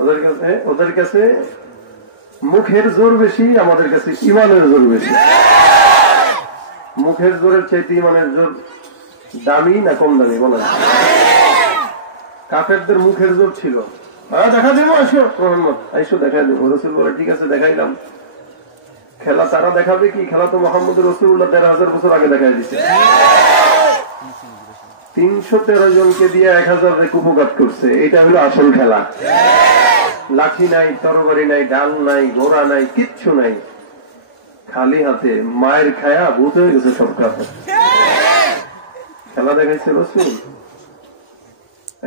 ওদের কাছে মুখের জোর বেশি, আমাদের কাছে ইমানের জোর বেশি। মুখের জোরের চাইতে ইমানের জোর দামি না কম দামি বলেন? কাফেরদের মুখের জোর ছিল, দেখা দেবো, আসো মোহাম্মদ, আইসো দেখা দেবো। রসুল বলে ঠিক আছে দেখাইলাম। খেলা তারা দেখাবে কি? খেলা তো মোহাম্মদ রসুল্লাহ ১,৫০০ বছর আগে দেখাই দিচ্ছে। ৩১৩ জনকে দিয়ে ১,০০০ কুপঘাত করছে। এটা হলো আসল খেলা। লাঠি নাই, তরবারি নাই, ডাল নাই, ঘোড়া নাই, কিচ্ছু নাই, খালি হাতে মায়ের খায়া ভূত হয়ে গেছে সব কাছে। খেলা দেখাইছে রসুল।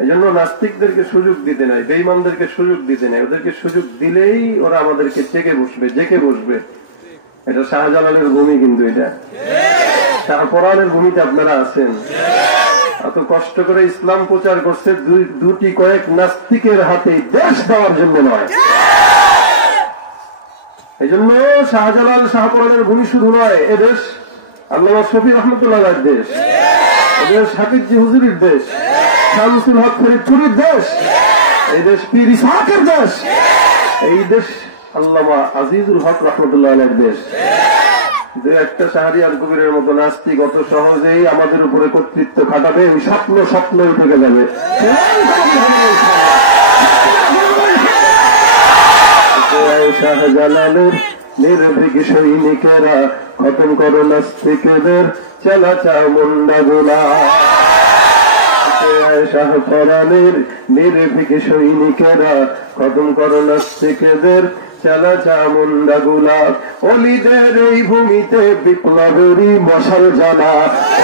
এই জন্য নাস্তিকদেরকে সুযোগ দিতে নাই, বেঈমানদেরকে সুযোগ দিতে নাই। ওদেরকে সুযোগ দিলেই ওরা আমাদেরকে চেকে বসবে, জেকে বসবে। এটা শাহজালালের ভূমি, কিন্তু এটা শাহপরানের ভূমিতে আপনারা আছেন। এত কষ্ট করে ইসলাম প্রচার করছে দুটি কয়েক নাস্তিকের হাতে দেশ দেওয়ার জন্য নয়। এই জন্য শাহজালাল শাহপরানের ভূমি শুধু নয়, এদেশ আল্লামা শফি রহমতুল্লাহর দেশ, এদেশ হাফিজি হুজুরের দেশ, শামসুল হক ফরিদপুরের দেশ, এই দেশ পীর ইসহাকের দেশ, এই দেশ আল্লামা আজিজুল হক রহমতুল্লাহের দেশ। দু একটা শাহরিয়ার কবিরের মতো নাস্তিক অত সহজেই আমাদের উপরে কর্তৃত্ব খাটাবে, ওই স্বপ্ন উঠে যাবে। শাহজালালের নির্ভীক সৈনিকেরা খতম করো নাস্তিকদের চালাচা মুন্ডা গোলা। শাহপরানের নির্ভীক সৈনিকেরা খতম করো নাস্তিকদের চালাচা মুন্ডা গোলা। অলিদের এই ভূমিতে বিপ্লবেরই মশাল জ্বালা,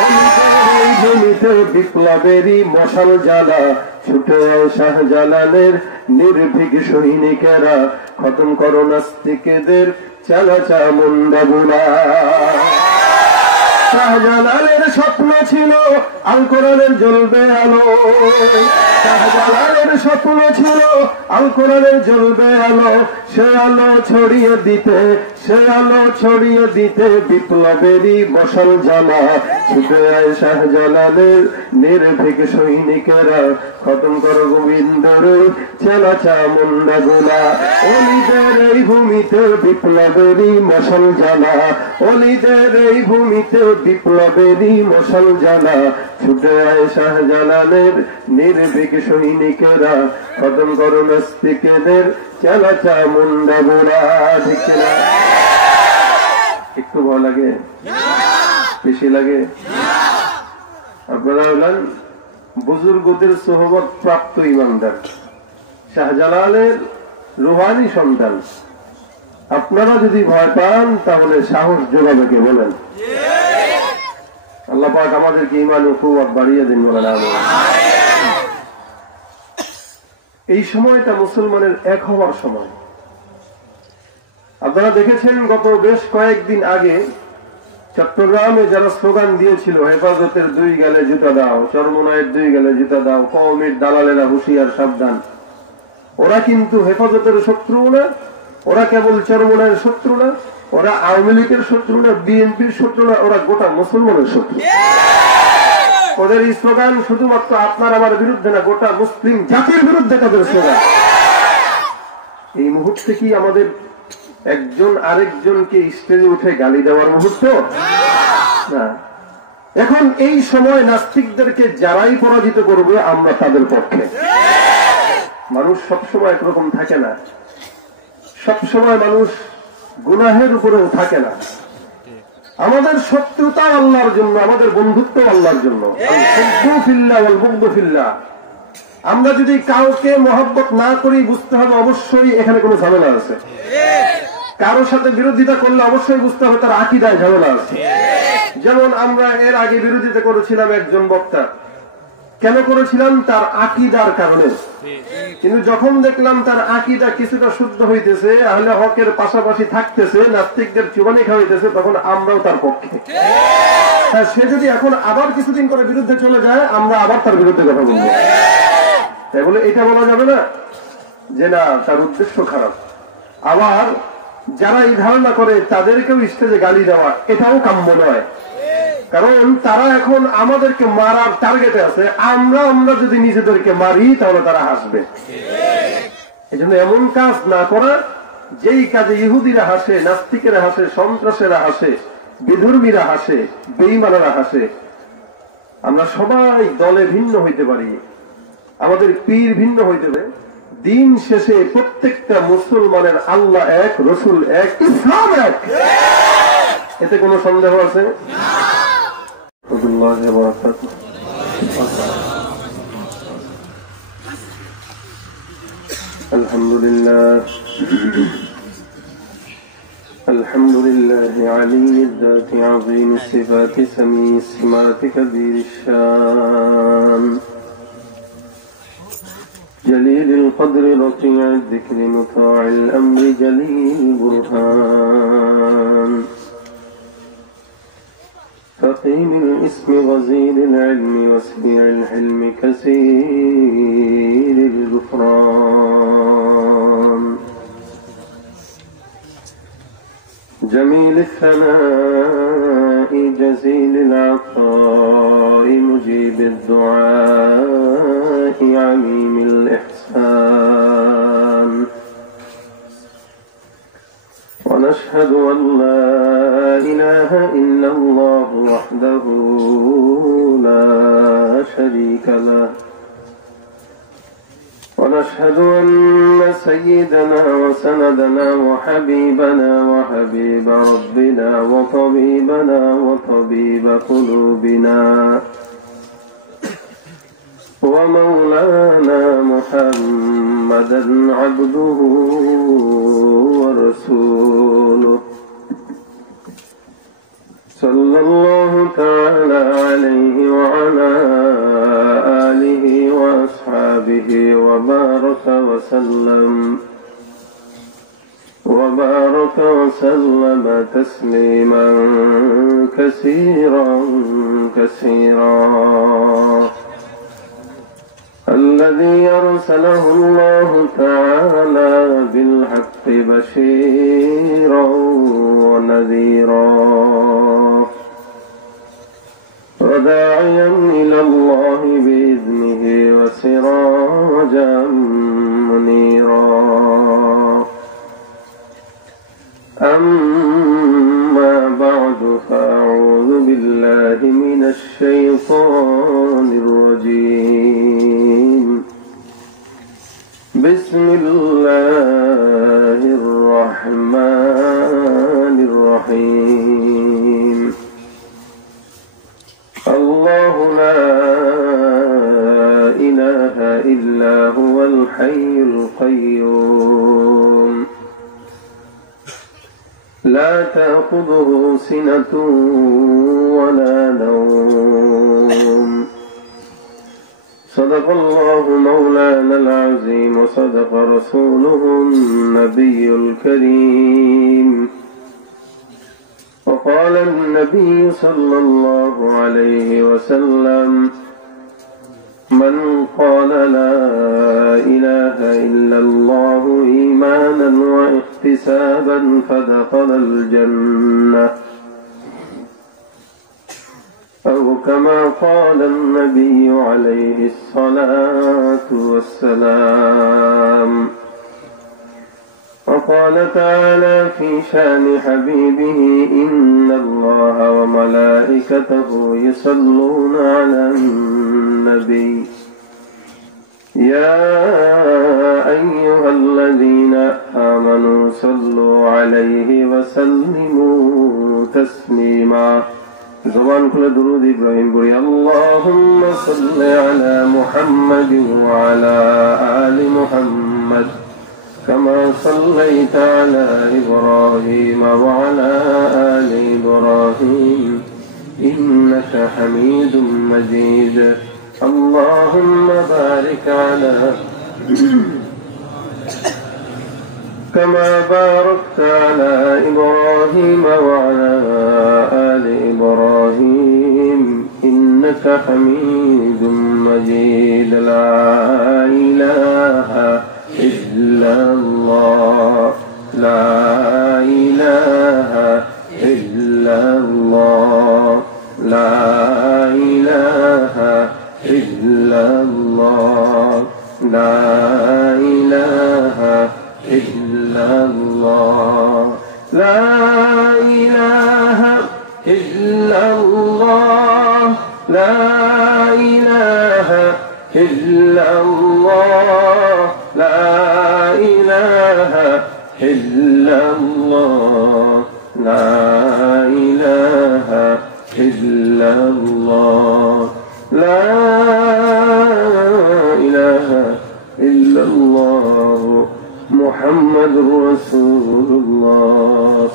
অলিদের এই ভূমিতে বিপ্লবেরই মশাল জ্বালা। ছুটে আয় শাহজালালের নির্ভীক সৈনিকেরা খতম করো নাস্তিকদের চালাচা মুন্ডা গোলা। শাহজালালের স্বপ্ন ছিল আল কোরআনের জ্বলবে আলো, শাহজালালের স্বপ্ন ছিল আল কোরআনের জ্বলবে আলো। সে আলো ছড়িয়ে দিতে, সে আলো ছড়িয়ে দিতে বিপ্লবেরই মশাল জ্বালা। ছুটে আয় শাহজালালের নির্ভীক সৈনিকেরা খতম করো গোবিন্দর চালাচা মুন্ডা গোলা। অলিদের এই ভূমিতে বিপ্লবেরই মশাল জ্বালা, অলিদের এই ভূমিতে বিপ্লবেরই মশাল জ্বালা। ছুটে আয় শাহজালালের নির্ভীক সৈনিকেরা খতম করো নাস্তিকদের চালাচা মুন্ডা গোলা। ঠিক না? একটু ভয় লাগে? বেশি লাগে? আপনারা হলেন বুজুর্গদের সোহবত প্রাপ্ত ইমানদার, শাহজালালের রুহানি সন্তান। আপনারা যদি ভয় পান তাহলে সাহস জোগাবে কে বলেন? আল্লাহ পাক আমাদেরকে ঈমান ও কুওয়াত বাড়িয়ে দিন বলেন আমিন। এই সময়টা মুসলমানের এক হওয়ার সময়। আপনারা দেখেছেন গত বেশ কয়েকদিন আগে চট্টগ্রামে যারা স্লোগান দিয়েছিল হেফাজতের 2 গালে জুতা দাও, চরমোনায়ের 2 গালে জুতা দাও, কওমের দালালেরা হুঁশিয়ার সাবধান। ওরা কিন্তু হেফাজতের শত্রু না, ওরা কেবল চরমোনায়ের শত্রু না, ওরা আওয়ামী লীগের শত্রু না, বিএনপির শত্রু না, ওরা গোটা মুসলমানের শত্রু। ওদের এই স্লোগান শুধুমাত্র আপনার আমার বিরুদ্ধে না, গোটা মুসলিম জাতির বিরুদ্ধে তাদের স্লোগান। এই মুহূর্তে কি আমাদের একজন আরেকজনকে স্টেজে উঠে গালি দেওয়ার মুহূর্ত না। এখন এই সময় নাস্তিকদেরকে যারাই পরাজিত করবে আমরা তাদের পক্ষে। মানুষ সবসময় একরকম থাকে না, সবসময় মানুষ গুনাহের উপরেও থাকে না। আমাদের শত্রুতা আল্লাহর জন্য, আমাদের বন্ধুত্ব আল্লাহর জন্য। আমরা যদি কাউকে মহব্বত না করি বুঝতে হবে অবশ্যই এখানে কোনো ঝামেলা আছে। কারোর সাথে বিরোধিতা করলে অবশ্যই বুঝতে হবে তার আকীদায় ঝামেলা আছে। যেমন আমরা এর আগে বিরোধিতা করেছিলাম একজন বক্তা, কেন করেছিলাম? তার আকীদার কারণে। কিন্তু যখন দেখলাম তার আকীদা কিছুটা শুদ্ধ হইতেছে, আহলে হকের পাশাপাশি থাকতেছে, নাস্তিকদের চুবানি খাওয়াইতেছে, তখন আমরাও তার পক্ষে। হ্যাঁ, সে যদি এখন আবার কিছুদিন করে বিরুদ্ধে চলে যায় আমরা আবার তার বিরুদ্ধে কথা বলবো। তাই বলে এটা বলা যাবে না যে না তার উদ্দেশ্য খারাপ। আবার যারা এই ধারণা করে তাদেরকেও স্টেজে গালি দেওয়া এটাও কাম্য নয়, কারণ তারা এখন আমাদেরকে মারার টার্গেটে আছে। আমরা যদি নিজেদেরকে মারি তাহলে তারা হাসবে। এজন্য এমন কাজ না করা যেই কাজে ইহুদিরা হাসে, নাস্তিকেরা হাসে, সন্ত্রাসেরা হাসে, বিধর্মীরা হাসে, বেঈমানেরা হাসে। আমরা সবাই দলে ভিন্ন হইতে পারি, আমাদের পীর ভিন্ন হইতে পারে, দিন শেষে প্রত্যেকটা মুসলমানের আল্লাহ এক, রসুল এক, ইসলাম এক, এতে কোনো সন্দেহ আছে? আলহামদুলিল্লাহ الحمد لله علي الذات عظيم الصفات سميع السمات كبير الشان جليل القدر رفيع الذكر مطاع الأمر جليل البرهان فقيم الاسم غزير العلم واسبع الحلم كثير الغفران جميل الثناء جزيل العطاء مجيب الدعاء عميم الإحسان ونشهد أن لا إله إلا الله وحده لا شريك له ونشهد أن سيدنا وسندنا وحبيبنا وحبيب ربنا وطبيبنا وطبيب قلوبنا ومولانا محمدا عبده ورسوله صلى الله تعالى عليه وعلى آله وأصحابه وبارك وسلم تسليما كثيرا كثيرا الذي أرسله الله تعالى بالحق بشيرا ونذيرا وداعيا إلى الله بإذنه وسراجا منيرا أما بعد فأعوذ بالله من الشيطان الرجيم بسم الله الرحمن الرحيم الله لا إله إلا هو الحي القيوم لا تأخذه سنة ولا نوم صدق الله مولانا العظيم وصدق رسوله النبي الكريم وقال النبي صلى الله عليه وسلم من قال لا إله إلا الله إيمانا واحتسابا فدخل الجنة أو كما قال النبي عليه الصلاة والسلام وقال تعالى في شان حبيبه إن الله وملائكته يصلون على النبي يا أيها الذين آمنوا صلوا عليه وسلموا تسليما زبان كل درود إبراهيم بوري اللهم صل على محمد وعلى آل محمد كما صليت على إبراهيم وعلى آل إبراهيم إنك حميد مجيد اللهم بارك على كما باركت على إبراهيم وعلى آل إبراهيم إنك حميد مجيد لا إله إلا الله لا إله إلا الله لا إله إلا الله لا إله ইল্লাল্লাহ লা ইলাহা ইল্লাল্লাহ লা ইলাহা ইল্লাল্লাহ লা ইলাহা ইল্লাল্লাহ লা ইলাহা ইল্লাল্লাহ লা ইলাহা ইল্লাল্লাহ মুহাম্মাদুর রাসূলুল্লাহ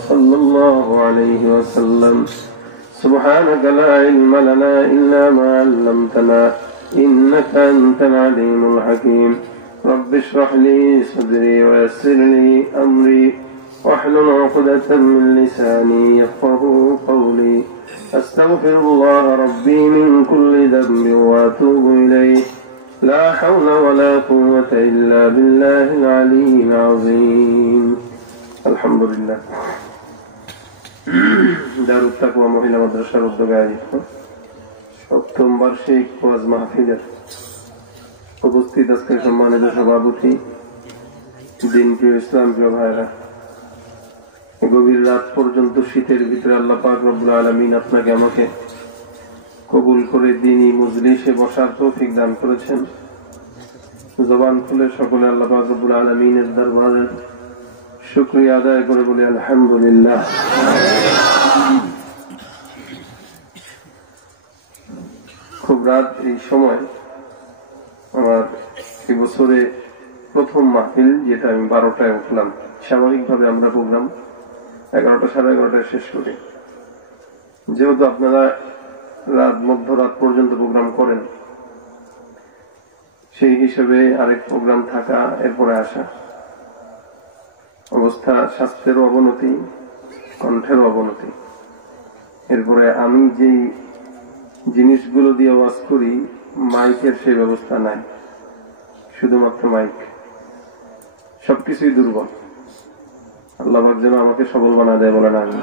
সাল্লাল্লাহু আলাইহি ওয়াসাল্লাম সুবহানাকা লা ইলমা লানা ইল্লা মা 'আল্লামতানা ইন্নাকা আনতাল আলিমুল হাকীম রব্বি ইশরাহ লি সাদরি ওয়া ইয়াসসির লি আমরি واحلل عقدة من لساني يفقهوا قولي أستغفر الله ربي من كل ذنب وأتوب إليه لا حول ولا قوة إلا بالله العلي العظيم الحمد لله দারুত তাকওয়া মহিলা মাদ্রাসার উদ্যোগে আয়োজিত সপ্তম বার্ষিক ওয়াজ মাহফিলের উপস্থিত আজকের সম্মানিত সভাপতি দিন প্রিয় ইসলাম প্রিয় ভাইরা, গভীর রাত পর্যন্ত শীতের ভিতরে আল্লাহ পাক রব্বুল আলামিন আপনাকে আমাকে কবুল করে দ্বীনি মজলিসে বসার তৌফিক দান করেছেন। জবান খুলে সকলে আল্লাহ পাক রব্বুল আলামিনের দরবারে শুকরিয়া আদায় করে বলি আলহামদুলিল্লাহ। খুব রাত এই সময় আমার এই বছরে প্রথম মাহফিল, যেটা আমি 12টায় উঠলাম। স্বাভাবিকভাবে আমরা প্রোগ্রাম 11টা সাড়ে 11টায় শেষ করি। যেহেতু আপনারা মধ্যরাত পর্যন্ত প্রোগ্রাম করেন, সেই হিসেবে আরেক প্রোগ্রাম থাকা, এরপরে আসা, অবস্থা স্বাস্থ্যেরও অবনতি, কণ্ঠেরও অবনতি। এরপরে আমি যেই জিনিসগুলো দিয়ে ওয়াজ করি, মাইকের সেই ব্যবস্থা নাই, শুধুমাত্র মাইক, সবকিছুই দুর্বল। আল্লাহ পাক যেন আমাকে সবল বানা দেয়, বলেন আমিন।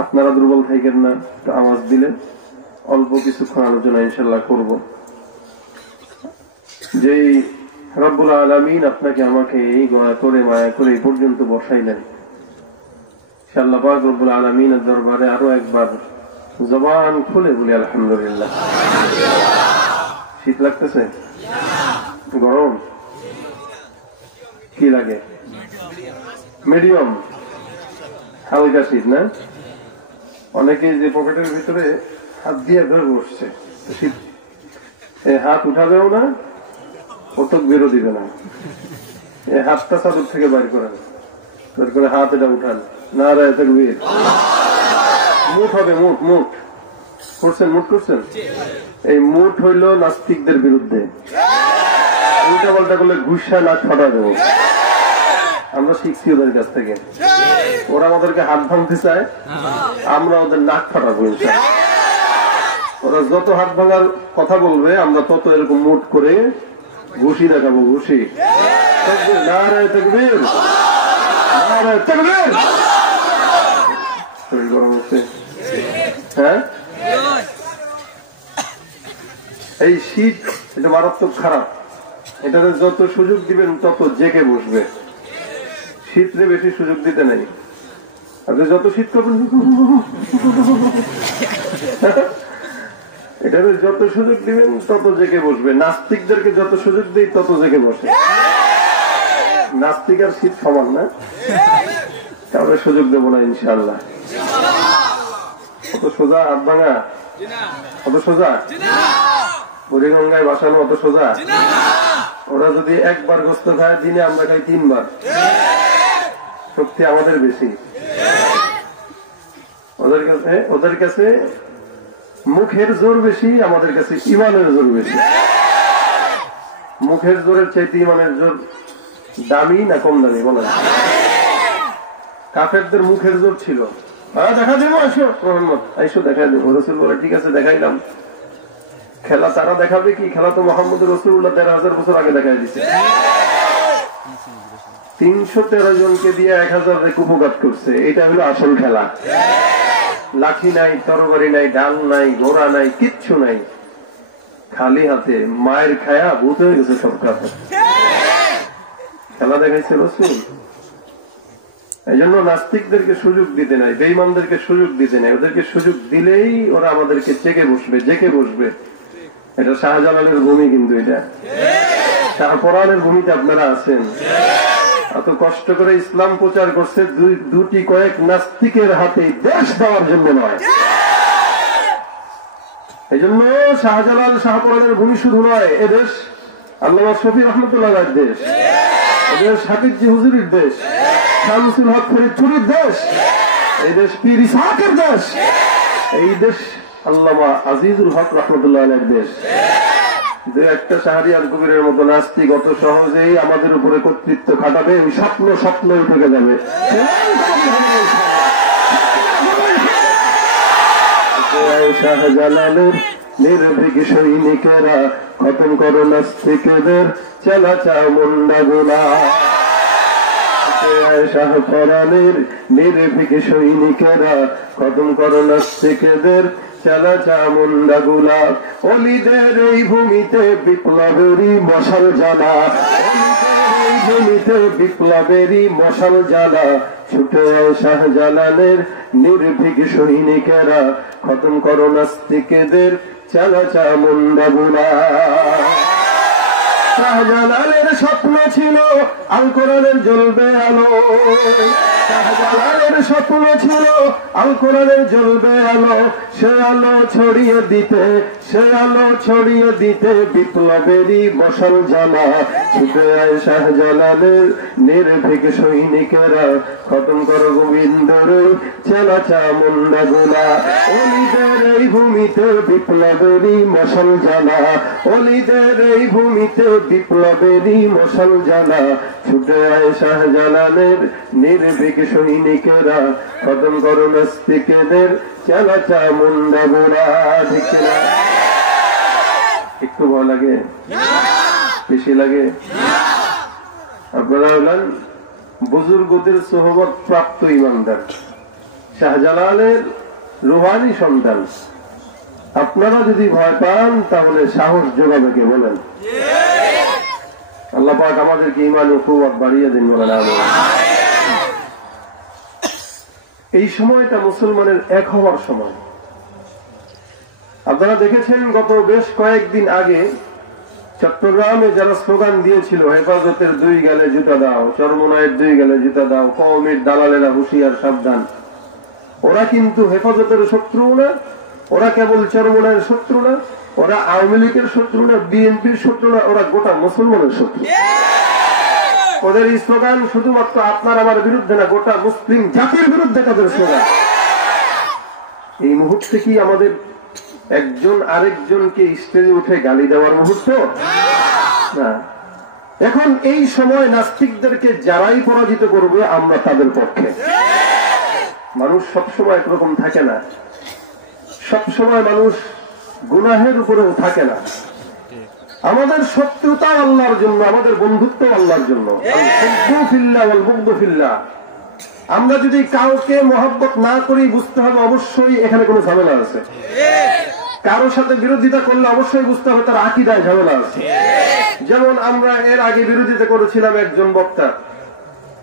আপনারা দুর্বল থাকেন না, তো আওয়াজ দিলে অল্প কিছুক্ষণ আলোচনা ইনশাল্লাহ করব। যেই রব্বুল আলামিন আপনাকে আমাকে এই দয়া করে মায়া করে এই পর্যন্ত বসাইলেন, সে আল্লাহ পাক রব্বুল আলামিনের দরবারে আরো একবার জবান খুলে বলি আলহামদুলিল্লাহ। শীত লাগতেছে? গরম? কি লাগে? মিডিয়াম, হালকা শীত না? অনেকে যে পকেটের ভিতরে হাত দিয়ে ধরে বসছে, শীত হাত উঠাবেও না, ওতক বেরো দিবে না, এই হাতটা চাদর থেকে বাইর করেন, বের করে হাত এটা উঠান, না রায় তাকবীর। মুঠ হবে, মুঠ মুঠ করছেন, মুঠ করছেন। এই মুঠ হইল নাস্তিকদের বিরুদ্ধে। উল্টা পাল্টা করলে ঘুষা নাক ফাটা দেবো। আমরা শিখছি ওদের কাছ থেকে, ওরা আমাদেরকে হাত ভাঙতে চায়, আমরা ওদের নাক ফাটাবো। ওরা যত হাত ভাঙার কথা বলবে, আমরা তত এরকম মুঠ করে ঘুষি দেখাবো, ঘুষি। নারায়ে তাকবীর, নারায়ে তাকবীর। শরীর গরম হচ্ছে, হ্যাঁ? এই শীত এটা মারাত্মক খারাপ। এটাতে যত সুযোগ দিবেন তত জেগে বসবে। শীতরে বেশি সুযোগ দিতে নেই। আপনি যত শীত করবেন, এটাতে যত সুযোগ দিবেন তত জেগে বসবে। নাস্তিকদেরকে যত সুযোগ দিই তত জেগে বসে। নাস্তিক আর শীত সমান না, তাহলে সুযোগ দেবো না ইনশাআল্লাহ। অত সোজা হাত ভাঙা, অত সোজা বুড়িগঙ্গায় বাসানো, অত সোজা। ওরা যদি একবার গোস্ত খায় দিনে, আমরা খাই 3 বার। শক্তি আমাদের বেশি। ওদের কাছে মুখের জোর বেশি, আমাদের কাছে ইমানের জোর বেশি। মুখের জোরের চাইতে ইমানের জোর দামি না কম দামি বলেন? কাফেরদের মুখের জোর ছিল, দেখা দেবো, আসো মোহাম্মদ, আইসো দেখা দেবো। রসুল বলে ঠিক আছে, দেখাইলাম। খেলা তারা দেখাবে কি? খেলা তো মোহাম্মদ রসুল্লাহ 13,000 বছর আগে দেখাই দিচ্ছে। 313 জনকে দিয়ে 1000 রেক উপঘাত করছে। এটা হলো আসল খেলা। লাঠি নাই, তরবারি নাই, ডাল নাই, ঘোড়া নাই, কিচ্ছু নাই, খালি হাতে মায়ের খায়া ভূত হয়ে গেছে সব কাছে। খেলা খেলা দেখাইছে রাসূল। এই জন্য নাস্তিকদেরকে সুযোগ দিতে নাই, বেঈমানদেরকে সুযোগ দিতে নাই। ওদেরকে সুযোগ দিলেই ওরা আমাদেরকে চেকে বসবে, জেকে বসবে। এটা শাহজালালের ভূমি, কিন্তু এটা শাহপরানের ভূমিতে আপনারা আছেন। এত কষ্ট করে ইসলাম প্রচার করছে দুটি কয়েক নাস্তিকের হাতে দেশ দেওয়ার জন্য নয়। এই জন্য শাহজালাল শাহপরানের ভূমি শুধু নয়, এদেশ আল্লামা শফি রহমতুল্লাহর দেশ, এদেশ হাফিজি হুজুরের দেশ, শামসুল হক ফরিদপুরের দেশ, এই দেশ পীর ইসহাকের দেশ, এই দেশ আল্লামা আজিজুল হক রহমতুল্লাহের দেশ। দু একটা শাহরিয়ার কবিরের মতো নাস্তিক অত সহজেই আমাদের উপরে কর্তৃত্ব খাটাবে, ওই স্বপ্ন উঠে যাবে। শাহজালালের নির্ভীক সৈনিকেরা খতম করো নাস্তিকদের চালাচা মুন্ডা গোলা। শাহপরানের নির্ভীক সৈনিকেরা খতম করো নাস্তিকদের চালাচা মুন্ডা গোলা। অলিদের এই ভূমিতে বিপ্লবেরই মশাল জ্বালা, এই ভূমিতে বিপ্লবেরই মশাল জ্বালা। ছুটে আয় শাহজালালের নির্ভীক সৈনিকেরা খতম করো নাস্তিকদের চালাচা মুন্ডা গোলা। শাহজালালের স্বপ্ন ছিল আল কোরআনের জ্বলবে আলো, শাহজালালের স্বপ্ন ছিল আল কোরআনের জ্বলবে আলো। সে আলো ছড়িয়ে দিতে, সে আলো ছড়িয়ে দিতে বিপ্লবেরই মশাল জ্বালা। ছুটে আয় শাহজালালের নির্ভীক সৈনিকেরা খতম করো গোবিন্দর চালাচা মুন্ডা গোলা। অলিদের এই ভূমিতে বিপ্লবেরই মশাল জ্বালা, অলিদের এই ভূমিতে বিপ্লবেরই মশাল জ্বালা। ছুটে আয় শাহজালালের নির্ভীক সৈনিকেরা খতম করো নাস্তিকদের চালাচা মুন্ডা গোলা। ঠিক না? একটু ভয় লাগে? বেশি লাগে? আপনারা হলেন বুজুর্গদের সোহবত প্রাপ্ত ইমানদার, শাহজালালের রুহানি সন্তান। আপনারা যদি ভয় পান তাহলে সাহস যোগাবে কে বলেন? আল্লাহ পাক আমাদেরকে ঈমান ও কুওয়াত বাড়িয়ে দিন বলেন আমিন। এই সময়টা মুসলমানের এক হওয়ার সময়। আপনারা দেখেছেন গত বেশ কয়েকদিন আগে চট্টগ্রামে যারা স্লোগান দিয়েছিল হেফাজতের 2 গালে জুতা দাও, চরমোনাইয়ের 2 গালে জুতা দাও, কওমের দালালেরা হুঁশিয়ার সাবধান, ওরা কিন্তু হেফাজতের শত্রু না, ওরা কেবল চরমোনাইয়ের শত্রু না, ওরা আওয়ামী লীগের শত্রু না, বিএনপির শত্রু না, ওরা গোটা মুসলমানের শত্রু। ওদের এই স্লোগান শুধুমাত্র আপনার আমার বিরুদ্ধে না, গোটা মুসলিম জাতির বিরুদ্ধে তাদের স্লোগান। এই মুহূর্তে কি আমাদের একজন আরেকজনকে স্টেজে উঠে গালি দেওয়ার মুহূর্ত না। এখন এই সময় নাস্তিকদেরকে যারাই পরাজিত করবে আমরা তাদের পক্ষে। মানুষ সবসময় একরকম থাকে না, সবসময় মানুষ গুনাহের উপরেও থাকে না। আমাদের শত্রুতা আল্লাহর জন্য, আমাদের বন্ধুত্ব আল্লাহর জন্য। আমরা যদি কাউকে মহব্বত না করি বুঝতে হবে অবশ্যই এখানে কোনো ঝামেলা আছে। কারোর সাথে বিরোধিতা করলে অবশ্যই বুঝতে হবে তার আকীদায় ঝামেলা আছে। যেমন আমরা এর আগে বিরোধিতা করেছিলাম একজন বক্তা,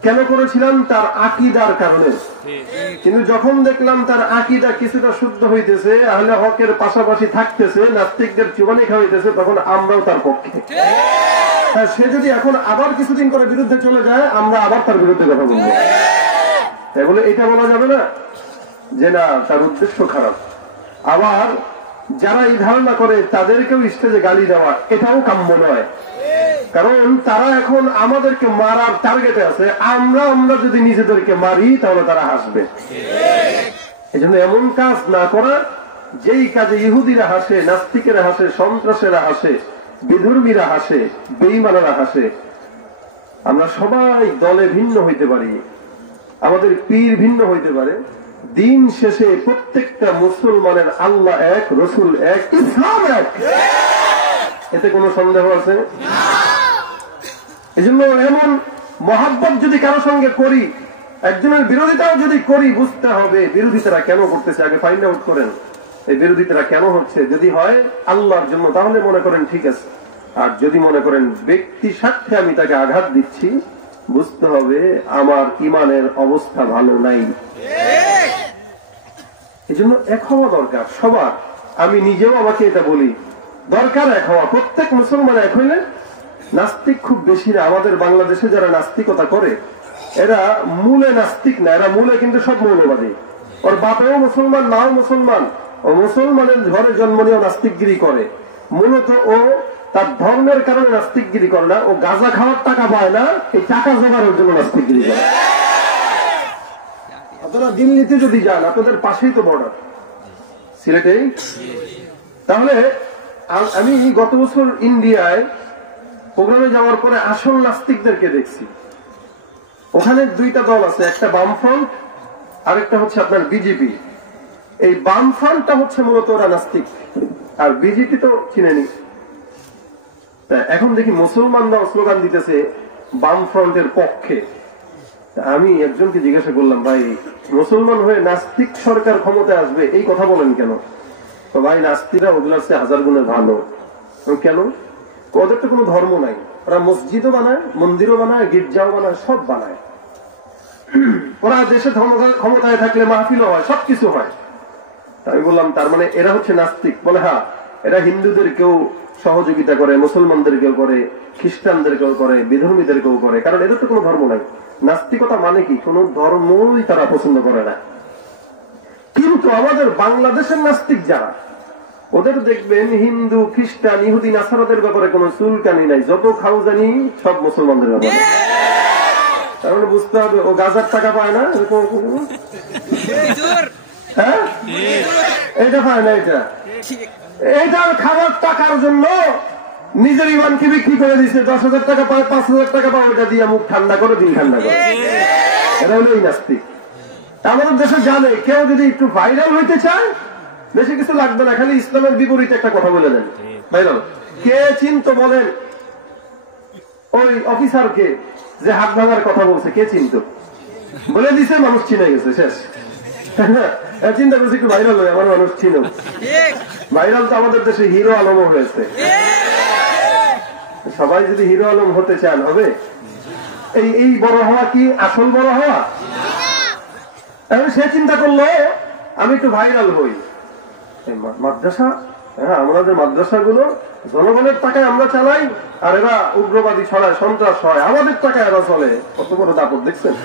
কেন করেছিলাম? তার আকীদার কারণে। কিন্তু যখন দেখলাম তার আকীদা কিছুটা শুদ্ধ হইতেছে, আহলে হকের পাশাপাশি থাকতেছে, নাস্তিকদের চুবানি খাওয়াইতেছে, তখন আমরাও তার পক্ষে। সে যদি এখন আবার কিছুদিন করে বিরুদ্ধে চলে যায়, আমরা আবার তার বিরুদ্ধে কথা বলবো। তাই বলে এটা বলা যাবে না যে না তার উদ্দেশ্য খারাপ। আবার যারা এই ধারণা করে তাদেরকেও স্টেজে গালি দেওয়া, এটাও কাম্য নয়। কারণ তারা এখন আমাদেরকে মারার টার্গেটে আছে। আমরা যদি নিজেদেরকে মারি তাহলে তারা হাসবে। এই জন্য এমন কাজ না করা যেই কাজে ইহুদিরা হাসে, নাস্তিকেরা হাসে, সন্ত্রাসেরা হাসে, বিধর্মীরা হাসে, বেঈমানেরা হাসে। আমরা সবাই দলে ভিন্ন হইতে পারি, আমাদের পীর ভিন্ন হইতে পারে, দিন শেষে প্রত্যেকটা মুসলমানের আল্লাহ এক, রসুল এক, ইসলাম এক। এতে কোনো সন্দেহ আছে? এই জন্য এমন মহাব্বত যদি কারো সঙ্গে করি, একজনের বিরোধিতাও যদি করি, বুঝতে হবে বিরোধিতারা কেন করতেছে, আগে ফাইন্ড আউট করেন এই বিরোধিতারা কেন হচ্ছে। যদি হয় আল্লাহর জন্য তাহলে মনে করেন ঠিক আছে, আর যদি মনে করেন ব্যক্তি স্বার্থে আমি তাকে আঘাত দিচ্ছি, বুঝতে হবে আমার ইমানের অবস্থা ভালো নাই। এই জন্য এক হওয়া দরকার সবার। আমি নিজেও আমাকে এটা বলি, দরকার এক হওয়া। প্রত্যেক মুসলমান এক হইলে, নাস্তিক খুব বেশি না। আমাদের বাংলাদেশে যারা নাস্তিকতা করে এরা মূলে নাস্তিক না, এরা মূলে কিন্তু সব মৌলবাদী। ওর বাপেও মুসলমান, মাও মুসলমান, ও মুসলমানের ঘরে জন্ম নিয়েও নাস্তিকগিরি করে। মূলত ও তার ধর্মের কারণে নাস্তিকগিরি করে না, ও গাঁজা খাওয়ার টাকা পায় না, এই টাকা জোগাড়ের জন্য নাস্তিকগিরি করে। আপনারা দিল্লিতে যদি যান, আপনাদের পাশেই তো বর্ডার, সিলেটে। তাহলে আমি গত বছর ইন্ডিয়ায় প্রোগ্রামে যাওয়ার পরে আসল নাস্তিকদেরকে দেখছি। ওখানে দুইটা দল আছে, একটা বামফ্রন্ট, আরেকটা হচ্ছে আপনার বিজেপি। এই বামফ্রন্টটা হচ্ছে মূলত ওরা নাস্তিক, আর বিজেপি তো চিনেনি। এখন দেখি মুসলমানরাও স্লোগান দিতেছে বামফ্রন্টের পক্ষে। আমি একজনকে জিজ্ঞাসা করলাম, ভাই মুসলমান হয়ে নাস্তিক সরকার ক্ষমতায় আসবে এই কথা বলেন কেন? তো ভাই নাস্তিকরা ওগুলার চেয়ে হাজার গুণে ভালো। কেন? ওদের তো কোনো ধর্ম নাই, ওরা মসজিদও বানায়, মন্দিরও বানায়, গির্জাও বানায়, সব বানায়। ওরা দেশে ক্ষমতায় থাকলে মাহফিলও হয়, সবকিছু হয়। আমি বললাম তার মানে এরা হচ্ছে নাস্তিক? বলে হ্যাঁ, এরা হিন্দুদেরকেও সহযোগিতা করে, মুসলমানদেরকেও করে, খ্রিস্টানদেরকেও করে, বিধর্মীদেরকেও করে, কারণ এদের তো কোনো ধর্ম নাই। নাস্তিকতা মানে কি? কোন ধর্মই তারা পছন্দ করে না। কিন্তু আমাদের বাংলাদেশের নাস্তিক যারা, ওদের দেখবেন হিন্দু, খ্রিস্টান, ইহুদি, নাসারাদের ব্যাপারে কোন চুলকানি নাই, যত খাও জানি সব মুসলমানদের ব্যাপারে। তার মানে বুঝতে হবে ও গাজার টাকা পায় না, হ্যাঁ এটা পায় না, এটা খাবার টাকার জন্য নিজের ইমানকে বিক্রি করে দিচ্ছে। 10,000 টাকা পায়, 5,000 টাকা পায়, ওটা দিয়ে মুখ ঠান্ডা করে, দিন ঠান্ডা করে। এটা হলো এই নাস্তিক। আমাদের দেশে জানে কেউ যদি একটু ভাইরাল হইতে চায়, বেশি কিছু লাগবে না, খালি ইসলামের বিপরীতে একটা কথা বলে দেন, ভাইরাল। কে চিনত বলেন ওই অফিসারকে যে হাত ভাঙার কথা বলছে? কে চিনত? বলে দিছে, মানুষ চিনে গেছে, শেষ। চিন্তা করছি একটু ভাইরাল হয়ে আমার মানুষ চিন। ভাইরাল তো আমাদের দেশে হিরো আলমও হয়েছে। সবাই যদি হিরো আলম হতে চান, হবে? এই বড় হওয়া কি আসল বড় হওয়া? সে চিন্তা করলো আমি একটু ভাইরাল হই। মাদ্রাসা, হ্যাঁ আমাদের মাদ্রাসাগুলো জনগণের টাকায় আমরা চালাই, আর এরা উগ্রবাদী ছড়ায়, সন্ত্রাস হয়, আমাদের টাকায় এরা চলে। কত বড় দাপট দেখছেন?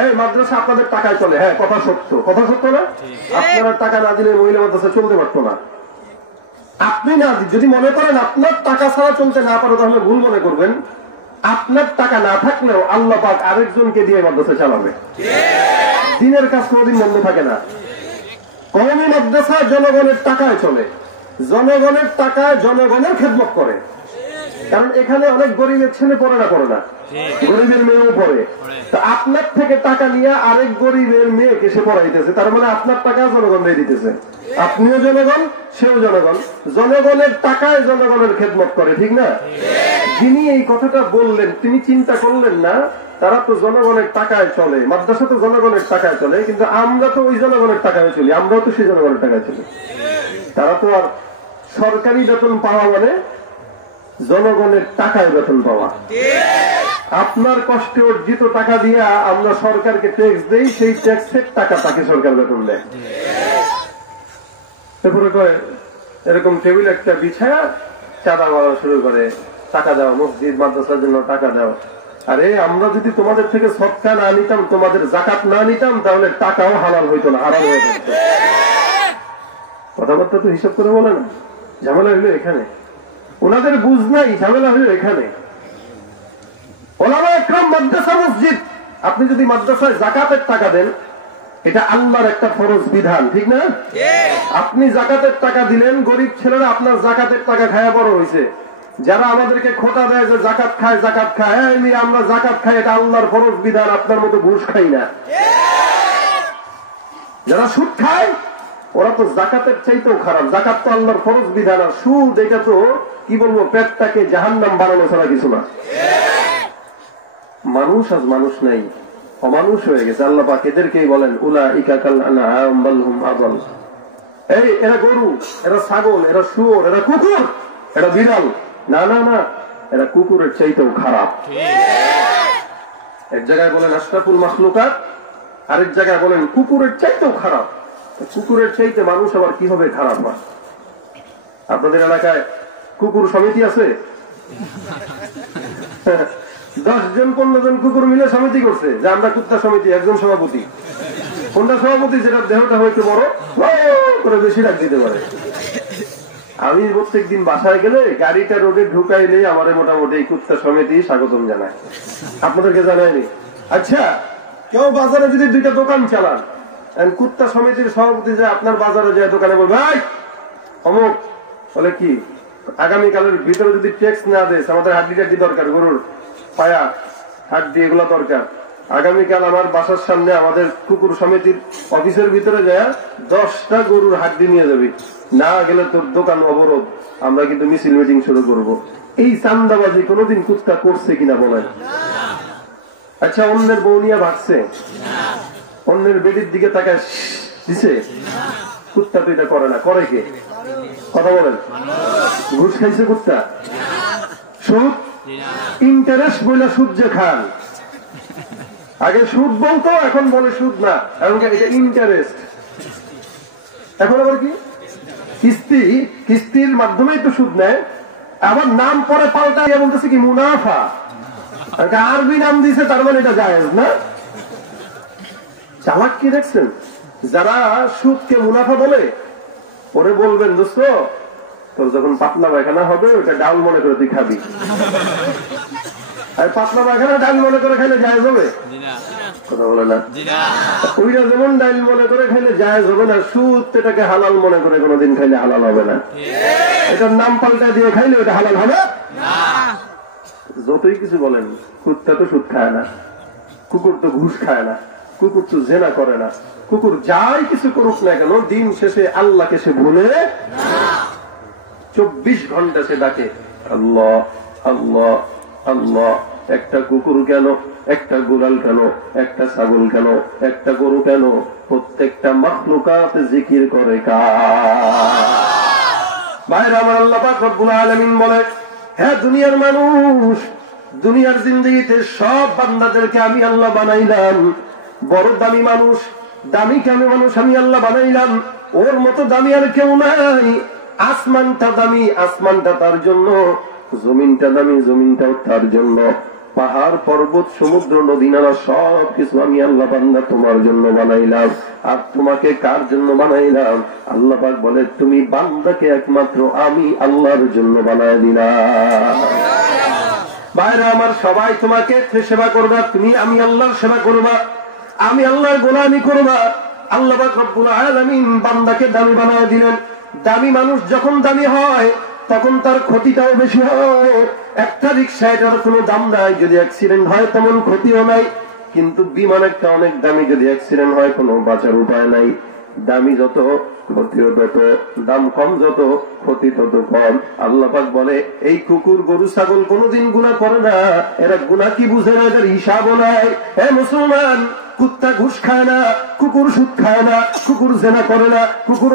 এই মাদ্রাসা আপনাদের টাকায় চলে, হ্যাঁ কথা সত্য, কথা সত্য না? আপনারা টাকা না দিলে মহিলা মাদ্রাসা চলতে পারতো না। আপনি না যদি মনে করেন আপনার টাকা ছাড়া চলতে না পারো, তাহলে ভুল মনে করবেন। আপনার টাকা না থাকলেও আল্লাহ পাক আরেকজনকে দিয়ে মাদ্রাসা চালাবে। দিনের কাজ কোনোদিন বন্ধ থাকে না। কওমি মাদ্রাসা জনগণের টাকায় চলে, জনগণের টাকায় জনগণের খেদমত করে। কারণ এখানে অনেক গরিবের ছেলে পড়ে না, গরিবের মেয়েও পড়ে। তা আপনার থেকে টাকা নিয়ে আরেক গরিবের মেয়েকে সে পড়াইতেছে, তার মানে আপনার টাকা জনগণ দিয়ে দিতেছে। আপনিও জনগণ, সেও জনগণ, জনগণের টাকায় জনগণের খেদমত করে, ঠিক না? যিনি এই কথাটা বললেন তিনি চিন্তা করলেন না তারা তো জনগণের টাকায় চলে, মাদ্রাসা তো জনগণের টাকায় চলে, কিন্তু আমরা তো ওই জনগণের টাকায় চলি, আমরাও তো সেই জনগণের টাকায় চলি। তারা তো আর সরকারি বেতন পাওয়া মানে জনগণের টাকায় বেতন পাওয়া। আপনার কষ্টে অর্জিত টাকা দিয়ে আমরা সরকারকে ট্যাক্স দেই, সেই ট্যাক্সের টাকা তাকে সরকার বেতন দেয়। তারপরে কয় এরকম টেবিল একটা বিছায়া চাঁদা বাড়া শুরু করে, টাকা দাও, মসজিদ মাদ্রাসার জন্য টাকা দাও। আরে আমরা যদি তোমাদের থেকে সদকা না নিতাম, তোমাদের জাকাত না নিতাম, তাহলে টাকাও হালাল হইতো না, হারাম হয়ে যেত। কথাবার্তা তো হিসাব করে বলে না, ঝামেলা হইলো এখানে। ওনাদের বুঝ নাই, ঝামেলা হইলো এখানে। ওলামা একরাম মাদ্রাসা মসজিদ, আপনি যদি মাদ্রাসায় জাকাতের টাকা দেন, এটা আল্লাহর একটা ফরজ বিধান, ঠিক না? আপনি জাকাতের টাকা দিলেন, গরিব ছেলেরা আপনার জাকাতের টাকা খায়া বড় হয়েছে। যারা আমাদেরকে খোটা দেয় যে জাকাত খায়, জাকাত খায়, আমরা জাকাত খাই, এটা আল্লাহর ফরজ বিধান, আপনার মতো ঘুষ খাই না। যারা সুদ খায় ওরা তো জাকাতের চাইতেও খারাপ। জাকাত তো আল্লাহর ফরজ বিধান, আর সুদ এটা তো কি বলবো, পেটটাকে জাহান্নাম বানানো ছাড়া কিছু না। মানুষ আজ মানুষ নাই, অমানুষ হয়ে গেছে। আল্লাহ পাক এদেরকেই বলেন উলাইকা কাল আনআম বাল হুম আযাল। এই এরা গরু, এরা ছাগল, এরা শুয়োর, এরা কুকুর, এরা বিড়াল। না না না, এরা কুকুরের চাইতেও খারাপ। এক জায়গায় বলেন আশরাফুল মাখলুকাত, আরেক জায়গায় বলেন কুকুরের চাইতেও খারাপ। কুকুরের চাইতে মানুষ আবার কিভাবে খারাপ হয়? আপনাদের এলাকায় কুকুর সমিতি আছে? 10 জন 15 জন কুকুর মিলে সমিতি করছে যে আমরা কুত্তা সমিতি, একজন সভাপতি। কোনটা সভাপতি? যেটা দেহটা হয়তো বড় করে বেশি ডাক দিতে পারে। আমি প্রত্যেকদিন বাসায় গেলে গাড়িটা রোডে ঢুকাইলে আমার মোটামুটি কুত্তা সমিতি স্বাগতম জানায়। আপনাদেরকে জানায়নি? আচ্ছা, কেউ বাজারে যদি 2টা দোকান চালান, কুত্তা সমিতির সভাপতি যে আপনার বাজারে যায় দোকানে বলবে অমুক, বলে কি আগামীকালের ভিতরে যদি ট্যাক্স না দেয়, আমাদের হাড্ডি টাড্ডি দরকার, গরুর পায়া হাড্ডি এগুলো দরকার, আগামীকাল আমার বাসার সামনে আমাদের কুকুর সমিতির অফিসের ভিতরে যায় 10টা গরুর হাড্ডি নিয়ে যাবি, না গেলে তোর দোকান অবরোধ, আমরা কিন্তু মিছিল মিটিং শুরু করব। এই চান্দাবাজি কোনোদিন কুত্তা করছে কিনা বলেন? আচ্ছা, অন্যের বউ নিয়ে ভাগছে, অন্যের বেটির দিকে তাকায় দিছে, কুত্তা তো এটা করে না, করে কে? কথা বলেন। ঘুষ খাইছে কুত্তা? সুদ ইন্টারেস্ট বলে সুদ যে খান, আগে সুদ বলতো, এখন বলে সুদ না, এখন এটা ইন্টারেস্ট। এখন আবার কি কিস্তি, কিস্তির মাধ্যমেই তো সুদ নেয়। আবার নাম পরে পাল্টাইয়া বলতেছে কি মুনাফা, আরবি নাম দিয়েছে, তার মানে এটা জায়েজ না। চালাক কি দেখছেন? যারা সুদকে মুনাফা বলে, ওরে বলবেন দোস্ত তোর যখন পাতলা পায়খানা হবে ওটা ডাল মনে করে তুই খাবি। আর পাতলা পায়খানা ডাল মনে করে খাইলে জায়েজ হবে? কথা বলে না। ওইটা যেমন ডাল মনে করে খাইলে জায়েজ হবে না, সুদ এটাকে হালাল মনে করে কোনোদিন খাইলে হালাল হবে না। এটার নাম পাল্টা দিয়ে খাইলে ওটা হালাল হবে না। যতই কিছু বলেন, কুত্তা তো সুদ খায় না, কুকুর তো ঘুষ খায় না, কুকুর তো জেনা করে না, কুকুর যাই কিছু করুক না কেন দিন শেষে আল্লাহকে সে ভুলে 24 ঘন্টা সে ডাকে আল্লাহ আল্লাহ আল্লাহ। একটা কুকুর কেন, একটা গোড়াল কেন, একটা ছাগল কেন, একটা গরু কেন, প্রত্যেকটা মাখলুকাত জিকির করে ভাইরা আমার, আল্লাহ পাক রব্বুল আলামিন বলে, হ্যাঁ দুনিয়ার মানুষ, দুনিয়ার জিন্দেগিতে সব বান্দাদেরকে আমি আল্লাহ বানাইলাম, বড় দামি মানুষ, দামি কেন মানুষ আমি আল্লাহ বানাইলাম, ওর মতো দামি আর কেউ নাই। আসমানটা দামি, আসমানটা তার জন্য, জমিনটা দামি, জমিনটাও তার জন্য, পাহাড় পর্বত সমুদ্র নদী নালা সব কিছু আমি আল্লাহ বান্দা তোমার জন্য বানাইলাম। আর তোমাকে কার জন্য বানাইলাম? আল্লাহ পাক বলে তুমি বান্দাকে একমাত্র আমি আল্লাহর জন্য বানায় দিলাম। বাইরে আমার সবাই তোমাকে সেবা করবা, তুমি আমি আল্লাহর সেবা করবা, আমি আল্লাহর গোলামি করবা। আল্লাহ পাক রব্বুল আলামিন বান্দাকে দামি বানায় দিলেন। দামি মানুষ যখন দামি হয় তখন তার ক্ষতিটাও বেশি হয়। একটা রিক্সা এটার কোনো দাম নাই, যদি অ্যাক্সিডেন্ট হয় তেমন ক্ষতিও নাই, কিন্তু বিমান একটা অনেক দামি, যদি অ্যাক্সিডেন্ট হয় কোনো বাঁচার উপায় নাই। দামি যত ক্ষতিও তত, দাম কম যত ক্ষতি তত কম। আল্লাহ পাক বলে এই কুকুর গরু ছাগল কোনোদিন গুনাহ করে না, এরা গুনাহ কি বুঝে না, এদের হিসাবও নাই। হে মুসলমান, কুত্তা ঘুষ খায় না, কুকুর সুদ খায় না, কুকুর জেনা করে না, কুকুর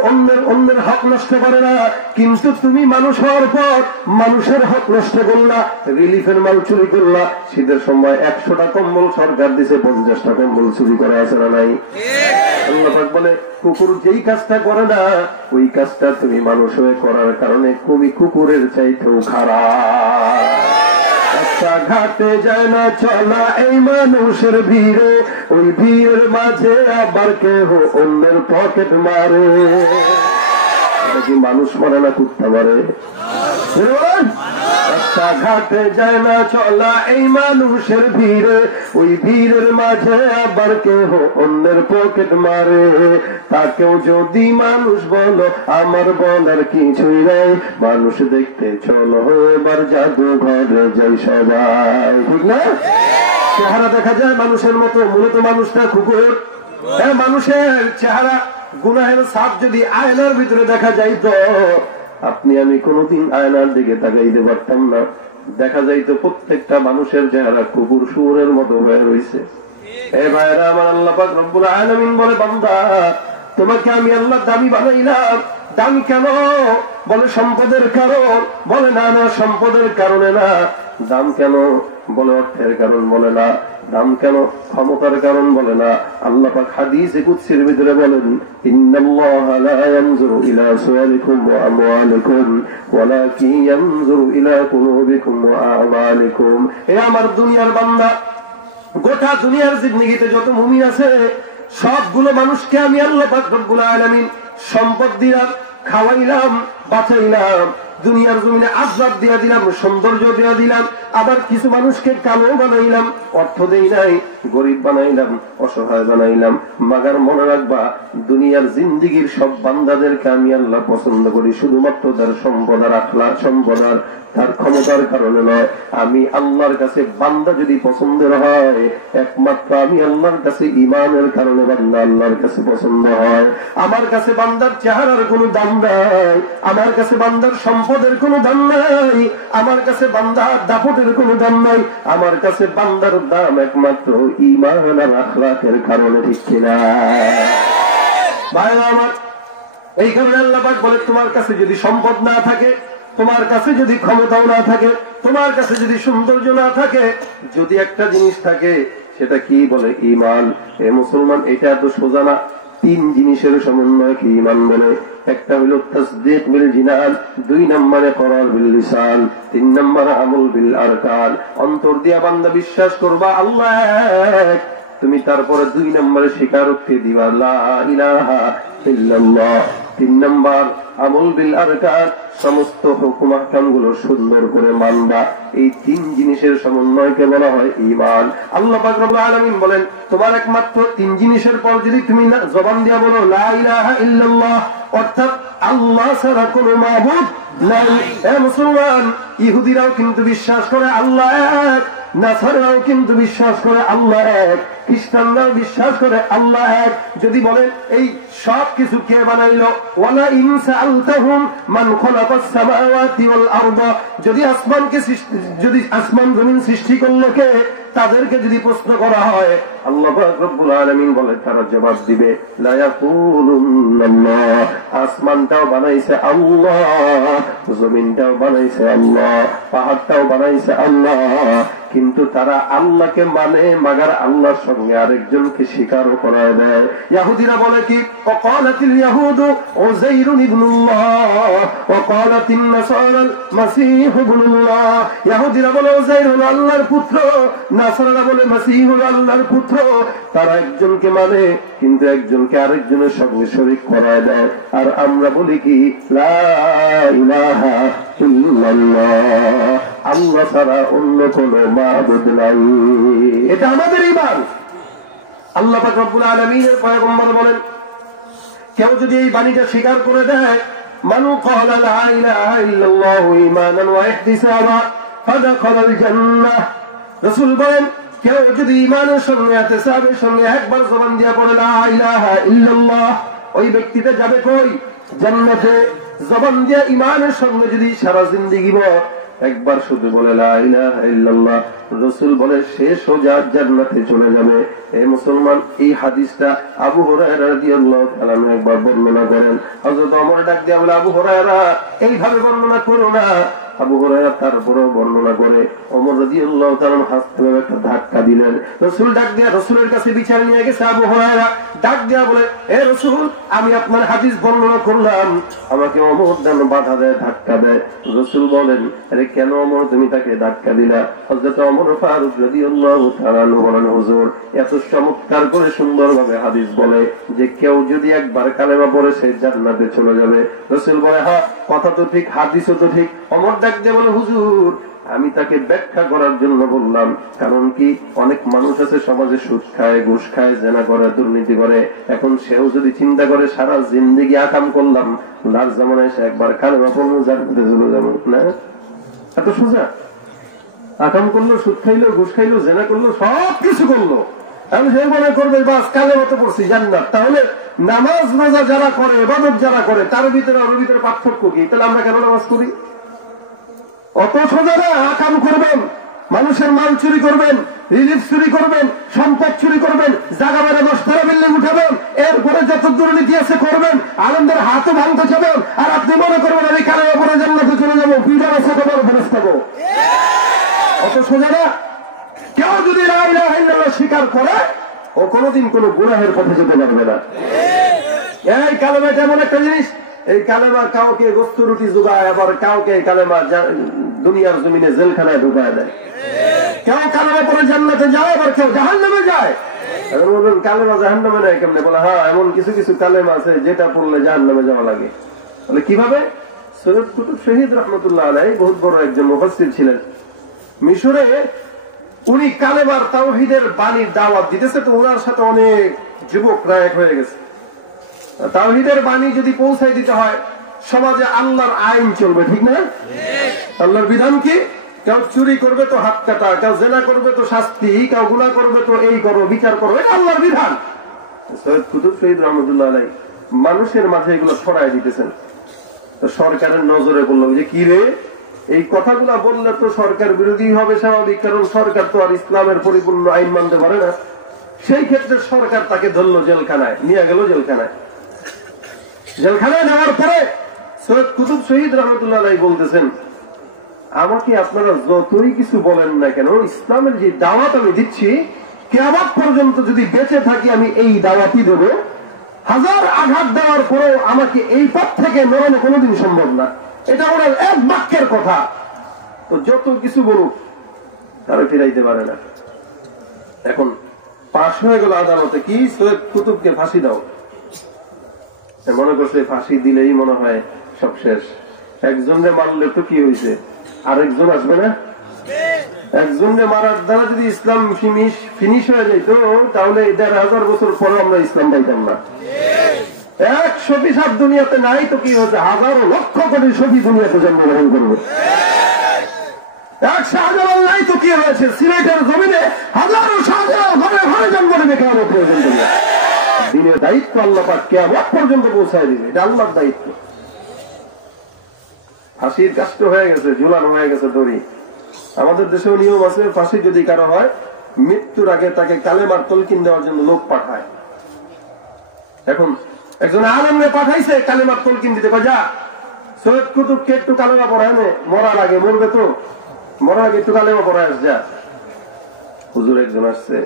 অন্যের হক নষ্ট করে না, কিন্তু তুমি মানুষ হওয়ার পর মানুষের হক নষ্ট করলা, রিলিফের মাল চুরি করলা। শীতের সময় 100টা কম্বল সরকার দিছে, 50টা কম্বল চুরি করা আছে না নাই? আল্লাহ পাক বলে কুকুর যেই কাজটা করে না ওই কাজটা তুমি মানুষ হয়ে করার কারণে তুমি কুকুরের চাইতেও খারাপ। ঘাটে যায় না চলা এই মানুষের ভিড়ে, ওই ভিড়ের মাঝে আবার কেহ অন্যের পকেট মারে। কি মানুষ মারে না কুত্তা মারে? ঘাটে যায় না চলা এই মানুষের ভিড়ে, ওই ভিড়ের মাঝে আবার কেহ অন্যের পকেট মারে। তাকেও যদি মানুষ বলো আমার বলার কিছুই নাই, মানুষ দেখতে চলো এবার জাদু ঘরে যাই সবাই, ঠিক না? চেহারা দেখা যায় মানুষের মতো, মূলত মানুষটা কুকুর। হ্যাঁ, মানুষের চেহারা গুনাহের ছাপ যদি আয়নার ভিতরে দেখা যাইতো, আপনি আমি কোনদিন আয়নার দিকে তাকাইতে পারতাম না। দেখা যাইতো প্রত্যেকটা মানুষের চেহারা কুকুর শুয়োরের মতো হয়ে রয়েছে। এ ভাইরা আমার, আল্লাহ পাক রব্বুল আলামিন বলে বান্দা তোমাকে আমি আল্লাহ দামি বানাইলাম। দামি কেন? বলে সম্পদের কারণ। বলে না না, সম্পদের কারণে না। দাম কেন? বলে অর্থের কারণ বলে না, দাম কেন, ক্ষমতার কারণ বলে না। আল্লাহ পাক হাদিসে কুদসির ভিতরে বলেন, ইন্নাল্লাহা লা ইয়ানজুরু ইলা সুওয়ারিকুম ওয়া আমওয়ালিকুম ওয়ালাকিন ইয়ানজুরু ইলা কুলুবিকুম ওয়া আ'মালিকুম। হে আমার দুনিয়ার বান্দা, গোটা দুনিয়ার জিন্দেগিতে যত মুমিন আছে সবগুলো মানুষকে আমি আল্লাহ পাক রব্বুল আলামিন সম্পদ দিলাম, খাওয়াইলাম, বাঁচাইলাম, দুনিয়ার জমিনে আযাব দিয়া দিলাম, সৌন্দর্য দিয়া দিলাম। আবার কিছু মানুষকে কালো বানাইলাম, অর্থ দেই নাই, গরিব বানাইলাম, অসহায় বানাইলাম। মাগার মনে রাখবা, দুনিয়ার জিন্দেগির সব বান্দাদেরকে আমি আল্লাহ পছন্দ করি শুধুমাত্র তার সম্পদ আর আখলাক, সম্পদ আর তার ক্ষমতার কারণে নয়। আমি আল্লাহর কাছে বান্দা যদি পছন্দের হয়, একমাত্র আমি আল্লাহর কাছে ঈমানের কারণে বান্দা আল্লাহর কাছে পছন্দ হয়। আমার কাছে বান্দার চেহারার কোনো দাম নাই, আমার কাছে বান্দার সম্পদের কোনো দাম নাই, আমার কাছে বান্দার দাপটের কোনো দাম নাই, আমার কাছে বান্দার দাম একমাত্র ঈমান আর আখলাকের কারণে। ঠিক কিনা ভাইরা আমার? এই কারণে আল্লাহ পাক বলে, তোমার কাছে যদি সম্পদ না থাকে, তোমার কাছে যদি ক্ষমতাও না থাকে, তোমার কাছে যদি সৌন্দর্য না থাকে, যদি একটা জিনিস থাকে, সেটা কি বলে? ঈমান। এ মুসলমান, এটা এত সোজা না। 3 জিনিসের সমন্বয়কে ঈমান বলে। একটা হলো তাসদীক বিল জিনান, 2 নম্বরে করার বিল লিসান, 3 নম্বরে আমল বিল আরকান। অন্তর দিয়া বান্দা বিশ্বাস করবা আল্লাহ এক, তুমি তারপরে 2 নম্বরে স্বীকারোক্তি দিবা লা ইলাহা ইল্লাল্লাহ, 3 নম্বর আমল বিল আরকান, সমস্ত হুকুম আহকাম গুলো সুন্দর করে মানবা। এই 3 জিনিসের সমন্বয়কে বলা হয় ঈমান। আল্লাহ পাক রব্বুল আলামিন বলেন, তোমার একমাত্র 3 জিনিসের পর যদি তুমি জবান দিয়া বলো লা ইলাহা ইল্লাল্লাহ, অর্থাৎ আল্লাহ ছাড়া কোনো মাবুদ নাই। হে মুসলমান, ইহুদিরাও কিন্তু বিশ্বাস করে আল্লাহ এক, নাসারাও কিন্তু বিশ্বাস করে আল্লাহ এক, খ্রিস্টানরাও বিশ্বাস করে আল্লাহ এক। যদি বলেন এই সব কিছু কে বানাইলো, ওয়ালা ইন সাআলতাহুম মান খালাকাস সামাওয়াতি ওয়াল আরদা, যদি আসমান জমিন সৃষ্টি করলো কে, তাদেরকে যদি প্রশ্ন করা হয়, আল্লাহ পাক রব্বুল আলামিন বলে, তারা জবাব দিবে লা ইয়াকুলুনাল্লাহ, আসমানটাও বানাইছে আল্লাহ, জমিনটাও বানাইছে আল্লাহ, পাহাড়টাও বানাইছে আল্লাহ। কিন্তু তারা আল্লাহকে মানে, মাগার আল্লাহর সঙ্গে আরেকজনকে স্বীকারও করায় দেয়। ইহুদিরা বলে কি, ওয়াকালাতিল ইয়াহুদু উযাইরুন ইবনুল্লাহ ওয়াকালাতিন নাসারাল মাসীহু ইবনুল্লাহ। ইহুদিরা বলে উযাইর হলো আল্লাহর পুত্র, নাসারারা বলে মাসীহ হলো আল্লাহর পুত্র। তারা একজনকে মানে, কিন্তু একজনকে আরেকজনের সঙ্গে শরীক করায় দেয়। আর আমরা বলি কি, লা ইলাহা ইল্লাল্লাহ, আল্লাহ ছাড়া অন্য কোনো মাবুদ নাই। এটা আমাদের ঈমান। আল্লাহ পাক রব্বুল আলামিনের পয়গম্বর বলেন, কেউ যদি এই বাণীটা স্বীকার করে দেয়, মান ক্বালা লা ইলাহা ইল্লাল্লাহু ঈমানান ওয়া ইহতিসাবা ফাদাখালাল জান্নাহ। রাসূল বলেন, কেউ যদি ঈমানের সঙ্গে ইহতিসাবের সঙ্গে একবার জবান দিয়ে পড়ে লা ইলাহা ইল্লাল্লাহ, ওই ব্যক্তিটা যাবে কই? জান্নাতে। জবান দিয়ে ঈমানের সঙ্গে যদি সারা জিন্দেগি একবার শুধু বলে লা ইলাহা ইল্লাল্লাহ, রাসূল বলে সে সোজা জান্নাতে চলে যাবে। এই মুসলমান, এই হাদিসটা আবু হুরায়রা রাদিয়াল্লাহু তাআলা একবার বর্ণনা করেন। হযরত ওমর ডাক দিয়ে বলে, আবু হুরায়রা এইভাবে বর্ণনা করো না। আবু হুরায়রা তারপরেও বর্ণনা করে। ওমর রাদিয়াল্লাহু তাআলা হাসতে একটা ধাক্কা দিলেন। রাসূল ডাক দিয়ে রাসূলের কাছে বিচার নিয়ে গেছে। আবু হুরায়রা ডাক দিয়া বলে, হে রাসূল, আমি আপনার হাদিস বর্ণনা করলাম, আমাকে ওমর যেন বাধা দেয়, ধাক্কা দেয়। রাসূল বলেন, আরে কেন ওমর তুমি তাকে ধাক্কা দিলা? হযরত ওমর ফারুক রাদিয়াল্লাহু তাআলা বলেন, হুজুর এত চমৎকার করে সুন্দরভাবে হাদিস বলে যে কেউ যদি একবার কালেমা পড়ে সে জান্নাতে চলে যাবে। রাসূল বলে, হ্যাঁ কথা তো ঠিক, হাদিসও তো ঠিক। ওমর ডাক দিয়ে বলে, হুজুর আমি তাকে ব্যাখ্যা করার জন্য বললাম। কারণ কি, অনেক মানুষ আছে সমাজে সুদ খায়, ঘুষ খায়, জেনা করে, দুর্নীতি করে। এখন সেও যদি চিন্তা করে সারা জিন্দেগি আকাম করলাম, লাশ জামানায় সে একবার কালেমা পড়লো জান্নাতে চলে যাবো না, এত সোজা। আকাম করলো, সুদ খাইলো, ঘুষ খাইলো, জেনা করলো, সব কিছু করলো, আমি সে মনে করবে বাস কালেমা তো পড়ছি জান্নাত। তাহলে নামাজ রোজা যারা করে, ইবাদত যারা করে, তার ভিতরে ওর ভিতরে পার্থক্য কি? তাহলে আমরা কেন নামাজ করি? অত সোজা না। আকাম করবেন, মানুষের মাল চুরি করবেন, রিলিফ চুরি করবেন, সম্পদ চুরি করবেন, জায়গা বেড়ে 10 বিল্ডিং উঠাবেন, এরপরে যত দুর্নীতি আছে করবেন, আনন্দের হাতও ভাঙতে যাবেন, আর আপনি মনে করবেন আমি কালেমা পড়ে জান্নাতে চলে যাবো, পিঠার আছে তোমার ফেরত থাকবো। অত সোজা না। লা ইলাহা ইল্লাল্লাহ স্বীকার করে ও কোনোদিন কোনো গুনাহের পথে যেতে পারবে না। এই কালেমা এমন একটা জিনিস, এই কালেমা কাউকে গোস্ত রুটি যোগায়, আবার কাউকে কালেমা দুনিয়ার জমিনে জেলখানায় ঢুকায় দেয়। কেউ কালেমা পরে জান্নাতে যায়, আবার কেউ জাহান্নামে যায়। এখন বলবেন কালেমা জাহান্নামে নেয় কেমনে? বলে হ্যাঁ, এমন কিছু কিছু কালেমা আছে যেটা পড়লে জাহান্নামে যাওয়া লাগে। বলে কিভাবে? সৈয়দ কুতুব শহীদ রহমতুল্লাহ আলাইহি বহুত বড় একজন মুফাসসির ছিলেন। মিশরে উনি কালেমার তাওহীদের বাণীর দাওয়াত দিতেছে, তো ওনার সাথে অনেক যুবকরা এক হয়ে গেছে। তাওহীদের বাণী যদি পৌঁছাই দিতে হয়, সমাজে আল্লাহর আইন চলবে, ঠিক না? আল্লাহর বিধান কি? কেউ চুরি করবে তো হাত কাটা, কেউ জেনা করবে তো শাস্তি, কেউ গুনাহ করবে তো এই করো, বিচার করো, এটা আল্লাহর বিধান। সৈয়দ কুতুব শহীদ রহমতুল্লাহ আলাইহি মানুষের মাঝে এগুলো ছড়াই দিতেছেন। তো সরকারের নজরে বললো যে কি রে, এই কথাগুলা বললে তো সরকার বিরোধী হবে স্বাভাবিক, কারণ সরকার তো আর ইসলামের পরিপূর্ণ আইন মানতে পারে না। সেই ক্ষেত্রে সরকার তাকে ধরলো, জেলখানায় নিয়ে গেল। জেলখানায় নেওয়ার পরে সৈয়দ কুতুব শহীদ রহমতুল্লাহ আলাইহি বলতেছেন, আমাকে আপনারা যতই কিছু বলেন না কেন, ইসলামের যে দাওয়াত আমি দিচ্ছি, কিয়ামত পর্যন্ত যদি বেঁচে থাকি আমি এই দাওয়াতই দেব। হাজার আঘাত দেওয়ার পরেও আমাকে এই পথ থেকে নড়ানো কোনোদিন সম্ভব না। এটা ওনার এক বাক্যের কথা। তো যত কিছু বলুক তারা ফিরাইতে পারে না। এখন পাশ হয়ে গেল আদালতে, কি সৈয়দ কুতুবকে ফাঁসি দাও। মনে করছে ফাঁসি দিলেই মনে হয় সব শেষ। একজনে মারলে তো কি হয়েছে, আরেকজন আসবে না? একজনে মারার দ্বারা যদি ইসলাম ফিনিশ হয়ে যেত, তাহলে ১,৫০০ বছর পরে আমরা ইসলাম পাইতাম না। ১ শফি সাত দুনিয়াতে নাই তো কি হচ্ছে, হাজারো লক্ষ কোটি শফি দুনিয়াতে জন্মগ্রহণ করবে। ১ শাহজালাল নাই তো কি হয়েছে, সিলেটের জমিনে হাজারো শাহজালাল ঘরে ঘরে জন্ম নেবে কিয়ামত পর্যন্ত। দিনের দায়িত্ব আল্লাহ পাক কিয়ামত পর্যন্ত পৌঁছায় দিবে, এটা আল্লাহর দায়িত্ব। ফাঁসির কাষ্ট হয়ে গেছে, ঝুলানো হয়ে গেছে দড়ি। আমাদের দেশেও নিয়ম আছে, ফাঁসি যদি কারো হয়, মৃত্যুর আগে তাকে কালেমার তলকিন দেওয়ার জন্য লোক পাঠায়। এখন একজন আলেমরে পাঠাইছে কালেমার তলকিন দিতে, যা সৈয়দ কুতুবকে একটু কালেমা পড়ায় নে, মরার আগে, মরবে তো, মরার আগে একটু কালেমা পড়ায় আস যা। হুজুর একজন আসছে,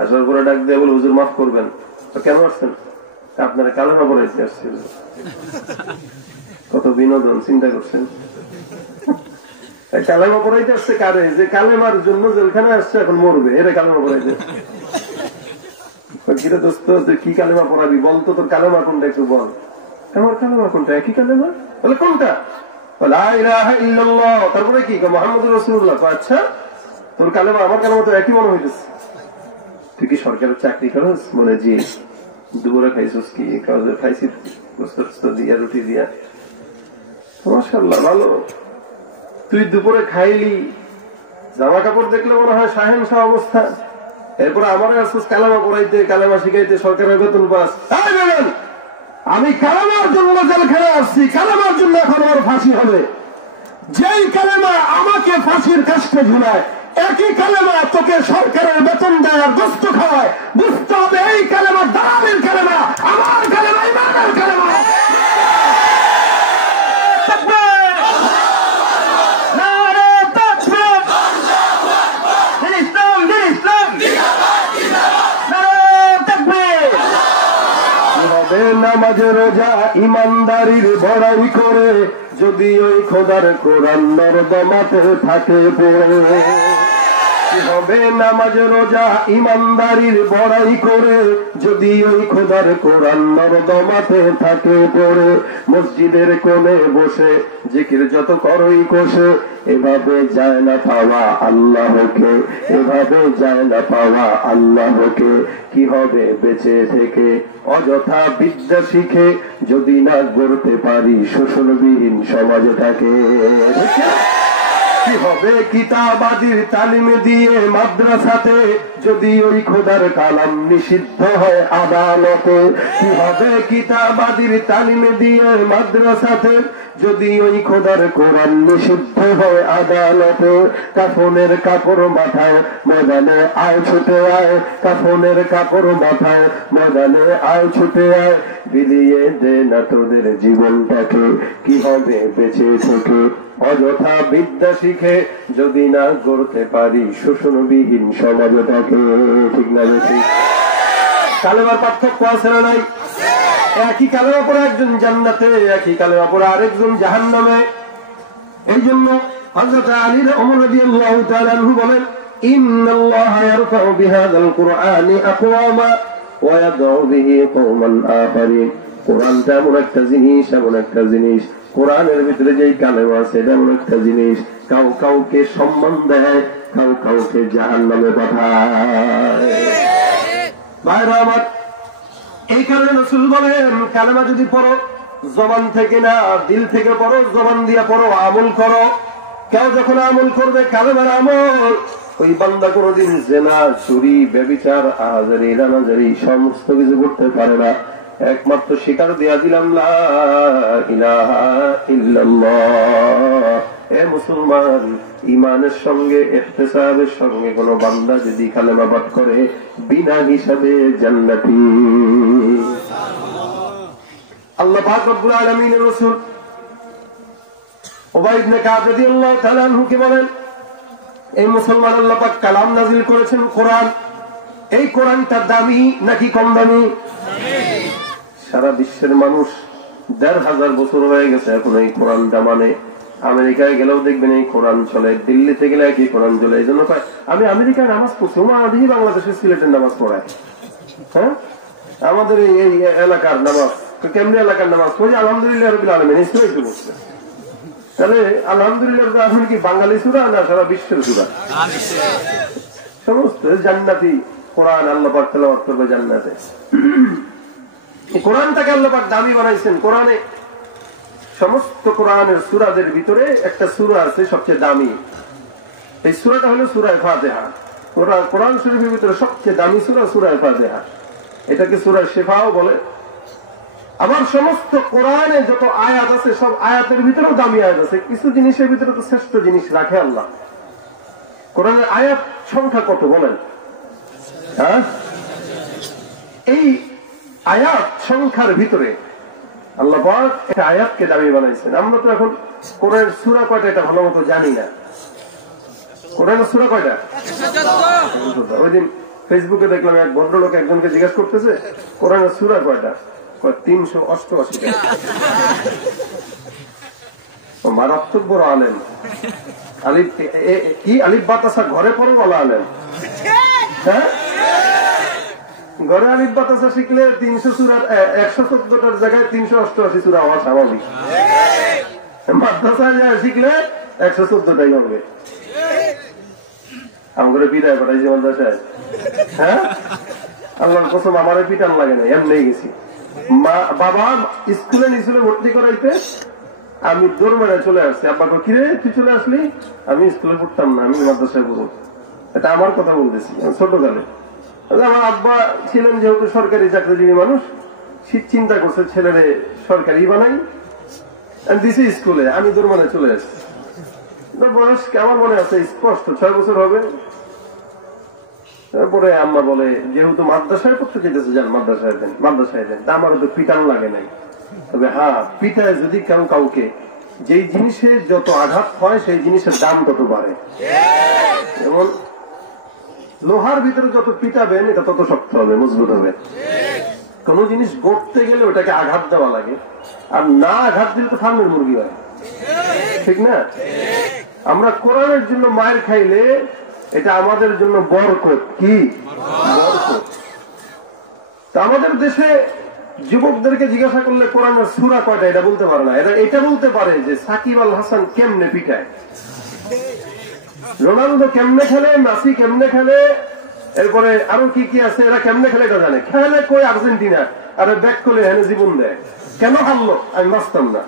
আসার পরে ডাক দিয়ে বলে, হুজুর মাফ করবেন। তো কেন আসছেন? আপনারা কালেমা পড়াইতে আসছিল। কত বিনোদন, চিন্তা করছেন। কালেমা পড়াইতে আসছে কারে? যে কালেমার জন্য জেলখানায় আসছে, এখন মরবে, এরা কালেমা পড়াইতে। কিরে দোস্ত, তুই কি কালেমা পড়াবি বলতো, তোর কালেমা কোনটা একটু বল। আমার কালেমা কোনটা? একই কালেমা। বলে কোনটা? লা ইলাহা ইল্লাল্লাহ। তারপরে কি? মুহাম্মদুর রাসূলুল্লাহ। আচ্ছা, তোর কালেমা আমার কালেমা তো একই মনে হইতেছে। তুই কি সরকারের চাকরি করস? বলে জি। দুপুরে খাইছিস কি? খাইছি গোস্ত দিয়া, রুটি দিয়া। মাশাআল্লাহ, ভালো। তুই দুপুরে খাইলি, জামা কাপড় দেখলে মনে হয় শাহেনশাহ অবস্থা। এরপরে আমার আসছিস কালেমা পড়াইতে, কালেমা শিখাইতে, সরকারের বেতন পাস। আমি কালেমার জন্য জেলখানায় আসছি, কালেমার জন্য এখন আমার ফাঁসি হবে। যেই কালেমা আমাকে ফাঁসির কাষ্টে ঝুলায়, একই কালেমা তোকে সরকারের বেতন দেয় আর গোস্ত খাওয়ায়। বুঝতে হবে এই কালেমা দালালের কালেমা, আমার কালেমা ইমানের কালেমা। নামাজ রোজা ইমানদারির বড়াই করে, যদি ওই খোদার কোরআন নর্দমাতে থাকে পড়ে। হবে নামাজ রোজা ইমানদারির বড়াই করে, যদি ওই খোদার কোরআন নর্দমাতে থাকে পড়ে। মসজিদের কোণে বসে জিকির যত করই কোষে, এভাবে যায় না পাওয়া আল্লাহকে, এভাবে যায় না পাওয়া আল্লাহকে। কি হবে বেঁচে থেকে অযথা বিদ্যা শিখে, যদি না গড়তে পারি শোষণবিহীন সমাজটাকে। কি হবে কিতাবাদির তালিম দিয়ে মাদ্রাসাতে, যদি ওই খোদার কালাম নিষিদ্ধ হয় আদালতে। কি হবে কিতাবাদির তালিম দিয়ে মাদ্রাসাতে, যদি ওই খোদার কোরআন নিষিদ্ধ হয় আদালতে। কাফনের কাপড় মাথায় ময়দানে আয় ছুটে আয়, কাফনের কাপড় মাথায় ময়দানে আয় ছুটে আয়। বিলিয়ে দে না তোদের জীবনটাকে, কি হবে বেঁচে থেকে অযথা বিদ্যা শিখে যদি না গড়তে পারি শোষণবিহীন সমাজটাকে। ঠিক না বেশি? কালেমার পার্থক্য আছে না নাই? একই কালেমা পড়ে একজন জান্নাতে, একই কালেমা পড়ে আরেকজন জাহান্নামে। এই জন্য হযরত আলী ওমর রাদিয়াল্লাহু তাআলা আনহু বলেন, ইন্নাল্লাহা ইয়ারফাউ বিহাযাল কুরআনি আকওয়ামা ওয়া ইয়াদউ বিহি কওমান আখারিন। কোরআনটা এমন একটা জিনিস, এমন একটা জিনিস, কোরআনের ভিতরে যেই কালেমা আছে এটা এমন একটা জিনিস, কাউকে সম্মান দেয়, কাউকে জাহান্নামে পাঠায়। ভাইরা আমার, এই কারণে রাসূল বলেন কালেমা যদি পড়ো জবান থেকে না দিল থেকে পড়ো, জবান দিয়ে পড়ো, আমল করো। কেউ যখন আমল করবে কালেমার আমল, ওই বান্দা কোনদিন জিনা, চুরি, ব্যভিচার, আহাজারি, নানাজারি সমস্ত কিছু করতে পারে না। একমাত্র স্বীকার দিয়া দিলাম লা ইলাহা ইল্লাল্লাহ। এ মুসলমান, ইমানের সঙ্গে ইহতিসাবের সঙ্গে কোন বান্দা যদি কালেমা পাঠ করে বিনা হিসাবে জান্নাতি। আল্লাহ পাক রব্বুল আলামিনের রাসূল উবাই ইবনে কাব রাদিয়াল্লাহু তাআলা আনহুকে বলেন, এই মুসলমান আল্লাহ পাক কালাম নাযিল করেছেন কোরআন, এই কোরআনটা দামি নাকি কম দামি? সারা বিশ্বের মানুষ ১৫০০ বছর হয়ে গেছে এখন এই কোরআনটা মানে। আমেরিকায় গেলেও দেখবেন এই কোরআন চলে, দিল্লিতে গেলে একই কোরআন চলে। এই জন্য আমি আমেরিকায় নামাজ পড়ছি, দেখি বাংলাদেশের সিলেটের নামাজ পড়ায়। হ্যাঁ, আমাদের এই এলাকার নামাজ কেমনি এলাকার নামাজ পড়ি আলহামদুলিল্লাহ রাব্বিল আলামিন এই সূরাই তো বলছে। তাহলে আলহামদুলিল্লাহ এখন কি বাঙালি সূরা না সারা বিশ্বের সূরা? সমস্ত জান্নাতি কোরআন আল্লাহ পাক তেলাওয়াত করবে জান্নাতে। এই কোরআনটাকে আল্লাহ পাক দামি বানাইছেন। কোরআনে সমস্ত কোরআনের সূরাদের ভিতরে একটা সূরা আছে সবচেয়ে দামি, এই সূরাটা হলো সূরা ফাতিহা। কোরআন শরীফের ভিতরে সবচেয়ে দামি সূরা সূরা ফাতিহা, এটাকে সূরা শিফাও বলে। আবার সমস্ত কোরআনে যত আয়াত আছে সব আয়াতের ভিতরেও দামি আয়াত আছে। কিছু জিনিসের ভিতরে তো শ্রেষ্ঠ জিনিস রাখে আল্লাহ। কোরআনের আয়াত সংখ্যা কত বলেন? হ্যাঁ, এই আয়াত সংখ্যার ভিতরে আল্লাহ পাক একটা আয়াতকে দামি বানাইছেন। আমরা তো এখন কোরআনের সূরা কয়টা এটা ভালো মতো জানি না। কোরআনের সূরা কয়টা? ওই দিন ফেসবুকে দেখলাম এক ভদ্রলোক একজনকে জিজ্ঞাসা করতেছে কোরআনের সূরা কয়টা, ৩৮৮টা। মারাত্মক বড় আলেম, আলিফ কি আলিফ বাতাসা ঘরে পড়ে বলা আলেম। হ্যাঁ, ঘরে আলিফ বাতাসা শিখলে ৩০০ সূরার ১১৪টার জায়গায় ৩৮৮ সূরা হওয়া স্বাভাবিক। মাদ্রাসায় যায় শিখলে ১১৪টাই হবে। আমাদের বিদায় পাঠাইছে মাদ্রাসায়। হ্যাঁ, আল্লাহর কসম আমারে পিটান লাগে না, এমনি গেছি। বাবা স্কুলে নিচুলে ভর্তি করাইতে আমি দৌড় মেলায় চলে আসছি। আব্বা কিরে তুই চলে আসলি? আমি স্কুলে পড়তাম না, আমি মাদ্রাসায় পড়ব। এটা আমার কথা বলতেছি, ছোটকালে। আমার আব্বা ছিলেন যেহেতু সরকারি চাকরিজীবী মানুষ, চিন্তা করছে ছেলেরে সরকারি বানাই, দিছে স্কুলে। আমি দৌড় মেলায় চলে আসছি। বয়স আমার মনে আছে স্পষ্ট ৬ বছর হবে। তারপরে আম্মা বলে যেহেতু মাদ্রাসায় পড়তে চাইতেছে যান মাদ্রাসায় দেন, মাদ্রাসায় দেন। তা আমার তো পিটান লাগে নাই, তবে হ্যাঁ পিটায় যদি কেউ কাউকে, যেই জিনিসে যত আঘাত হয় সেই জিনিসের দাম তত বাড়ে। যেমন লোহার ভিতরে যত পিটাবেন এটা তত শক্ত হবে, মজবুত হবে। কোন জিনিস গড়তে গেলে ওটাকে আঘাত দেওয়া লাগে, আর না আঘাত দিলে তো ফার্মের মুরগি হয়। ঠিক না? আমরা কোরআনের জন্য মায়ের খাইলে এটা আমাদের জন্য বরকত। কি বরকত? তা আমাদের দেশে যুবকদেরকে জিজ্ঞাসা করলে কোরআনের সূরা কয়টা এটা বলতে পারে না। এটা বলতে পারে যে সাকিব আল হাসান কেমনে পিটায়, রোনালদো কেমনে খেলে, মেসি কেমনে খেলে, এরপরে আরো কি কি আছে এরা কেমনে খেলে এটা জানে। খেলে কই আর্জেন্টিনা, আরে ব্যাক করলে হেনে জীবন দেয়। কেন হারলো? আমি বাঁচতাম না।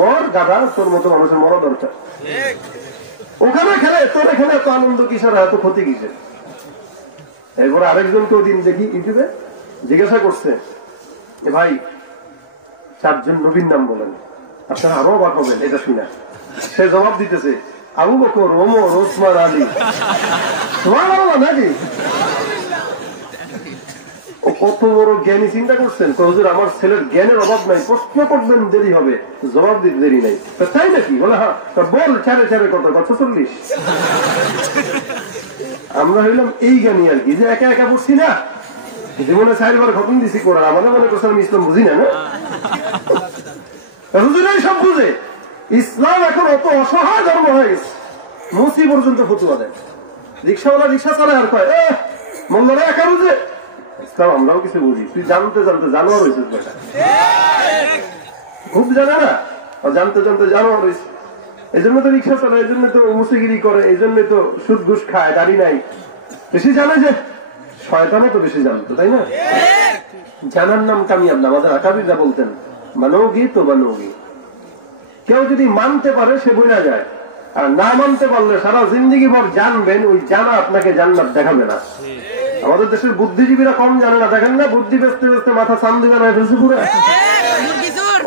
মর গাধা, তোর মতো মানুষের মরা দরকার। ওখানে খেলে, তোর এখানে এত আনন্দ কিসের, এত ক্ষতি কিসের? এরপরে আরেকজনকে ওই দিন দেখি ইউটিউবে জিজ্ঞাসা করছে, ভাই 4 জন নবীর নাম বলেন, আপনারা আরো অবাক হবেন এটা শুনে। সে জবাব দিতেছে আবু বকর, ওমর, ওসমান, আলী। সুবহানাল্লাহ নাকি? ও কত বড় জ্ঞানী, চিন্তা করছেন? হুজুর আমার ছেলের জ্ঞানের অভাব নাই, প্রশ্ন করবেন দেরি হবে, জবাব দিতে দেরি নাই। তাই নাকি? বলে হ্যাঁ। বল চারে চারে কত? 40। আমরা হইলাম এই জ্ঞানী আর কি, যে একা একা পড়ছি না, জীবনে 4 বার খতম দিছি কোরআন, আমাদের মনে করছেন আমি ইসলাম বুঝি না। হুজুরাই সব বুঝে। ইসলাম এখন অত অসহায় ধর্ম হয়ে গেছে, মুসি পর্যন্ত ফতুয়া দেয়। রিক্সাওয়ালা রিক্সা চালায় আর কয় মোল্লারা একা বুঝে ইসলাম, আমরাও কিছু বুঝি। তুই জানতে জানতে জানোয়ার হয়েছিস বেটা, খুব জানে না, জানতে জানতে জানোয়ার হয়েছে। এই জন্য তো রিক্সা চালায়, এই জন্য তো মুসিগিরি করে, এই জন্য তো সুদ ঘুষ খায়, দাড়ি নাই। বেশি জানে যে শয়তানে তো বেশি জানতো, তাই না? জানার নাম কামিয়াব না। আমাদের আকাবিররা বলতেন মানোগি তো বানোগি। কেউ যদি মানতে পারে সে বোঝা যায়, আর না মানতে পারলে সারা জিন্দগি ভর জানবেন, ওই জানা আপনাকে জান্নাত দেখাবে না। আমাদের দেশের বুদ্ধিজীবীরা কম জানে না, দেখেন না, বুদ্ধি বেচতে বেচতে মাথা চান্দি বানায় ফেলছে পুরো।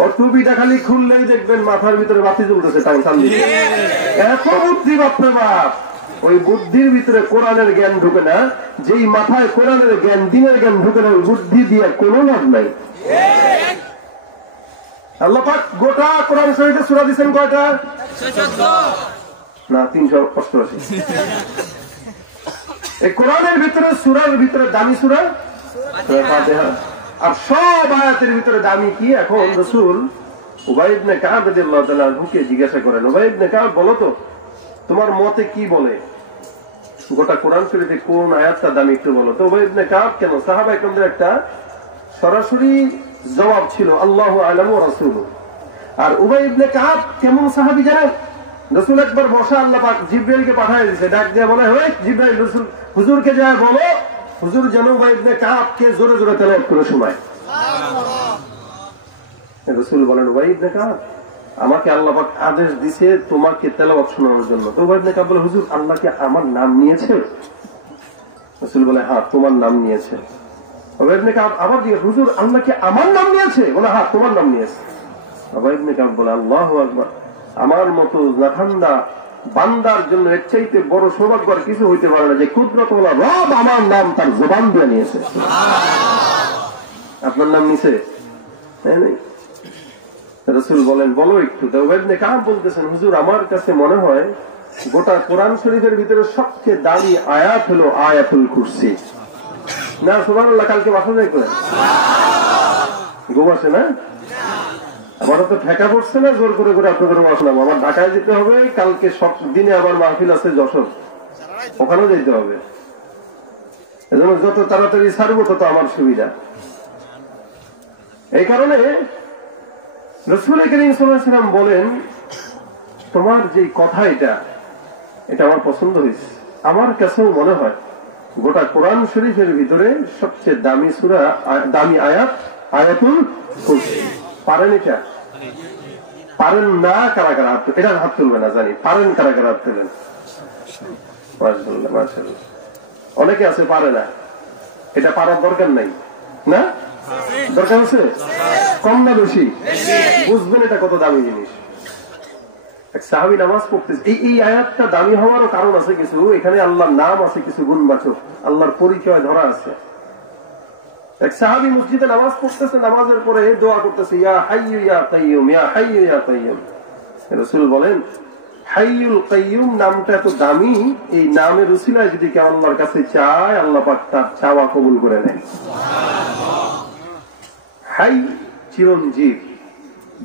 ওর টুপিটা খালি খুললেই দেখবেন মাথার ভিতরে বাতি জ্বলতেছে, তাই চান্দি। এত বুদ্ধি বাপরে বাপ। ওই বুদ্ধির ভিতরে কোরআনের জ্ঞান ঢুকে না, যেই মাথায় কোরআনের জ্ঞান, দিনের জ্ঞান ঢুকে না, ওই বুদ্ধি দিয়ে কোনো লাভ নাই। আল্লাহ পাক গোটা কোরআন শরীফে সূরা দিয়েছেন কয়টা? 388। এই কোরআনের ভিতরে সূরার ভিতরে দামি সূরা ফাতিহা, আর সব আয়াতের ভিতরে দামি কি? এখন রাসূল উবাই ইবনে কাব রাদিয়াল্লাহু তাআলা আনহুকে জিজ্ঞাসা করেন, উবাই ইবনে কাব বলো তো তোমার মতে কি বলে, গোটা কোরআন শরীফে কোন আয়াতটা দামি একটু বলো তো। উবাই ইবনে কাব কেন, সাহাবা একরামদের একটা সরাসরি জবাব ছিল আল্লাহু আ'লামু ওয়া রাসূলুহু। আর উবাই ইবনে কাব কেমন সাহাবী জানেন? রাসূল একবার বসা, আল্লাহ পাক জিবরাইলকে পাঠিয়ে দিয়েছে, ডাক দিয়ে বলে হে জিবরাইল, রাসূল হুজুরকে যা বলো, হুজুর যেন উবাই ইবনে কাবকে জোরে জোরে তেলাওয়াত করে শোনায়। রাসূল বলেন উবাই ইবনে কাব, আমাকে আল্লাহ পাক আদেশ দিয়েছে তোমাকে তেলাওয়াত শোনানোর জন্য। তো উবাই ইবনে কাব বলে হুজুর আল্লাহ কি আমার নাম নিয়েছে? রাসূল বলে হ্যাঁ তোমার নাম নিয়েছে। উবাই ইবনে কাব আবার জিজ্ঞেস, হুজুর আল্লাহ কি আমার নাম নিয়েছে? বলে হ্যাঁ তোমার নাম নিয়েছে। উবাই ইবনে কাব বলে আল্লাহু আকবার, আমার মতো জাহান্দা বান্দার জন্য এর চাইতে বড় সৌভাগ্য আর কিছু হইতে পারে না যে কুদরতওয়ালা রব আমার নাম তার জবান দিয়ে নিয়েছে। আপনার নাম নিছে? রাসূল বলেন বলো একটু। তো উবাই ইবনে কাব বলতেছেন হুজুর আমার কাছে মনে হয় গোটা কোরআন শরীফের ভিতরে সবচেয়ে দামি আয়াত হলো আয়াতুল কুরসি। না সুবহানাল্লাহ, কালকে বাসা যাই করেন ঘুম আসে না? আমারও তো ঠেকা পড়ছে না, জোর করে করে আপনাদের আসলাম। আমার ঢাকায় যেতে হবে, কালকে সব দিনে আবার মাহফিল আছে যশোর, ওখানেও যেতে হবে। এজন্য যত তাড়াতাড়ি ছাড়বো তত আমার সুবিধা। এই কারণে রাসূল কারীম সাল্লাল্লাহু আলাইহি ওয়াসাল্লাম বলেন তোমার যে কথা এটা আমার পছন্দ হয়েছে। আমার কাছেও মনে হয় গোটা কোরআন শরীফের ভিতরে সবচেয়ে দামি সূরা, দামি আয়াত আয়াতুল কুরসি। পারেন এটা? পারেন না কারা কারা হাত? এটা হাত তুলবে না জানি, পারেন কারা কারা হাত তুলবেন? মাশাআল্লাহ মাশাআল্লাহ। অনেকে আছে পারে না, এটা পারার দরকার নাই না? দরকার আছে? কম না বেশি? বুঝবেন এটা কত দামি জিনিস। এক সাহাবী নামাজ পড়তেছে, এই আয়াতটা দামি হওয়ারও কারণ আছে কিছু। এখানে আল্লাহর নাম আছে, কিছু গুণবাচক, আল্লাহর পরিচয় ধরা আছে। এক সাহাবী মসজিদে নামাজ পড়তেছে, নামাজের পরে দোয়া করতেছে ইয়া হাইয়্যু ইয়া কাইয়্যুম, ইয়া হাইয়্যু ইয়া কাইয়্যুম। রাসূল বলেন হাইয়ুল কাইয়্যুম নামটা এত দামি, এই নামের উসিলায় যদি কেউ আল্লাহর কাছে চায় আল্লাহ পাক তার চাওয়া কবুল করে নেয়। হাই চিরঞ্জীব,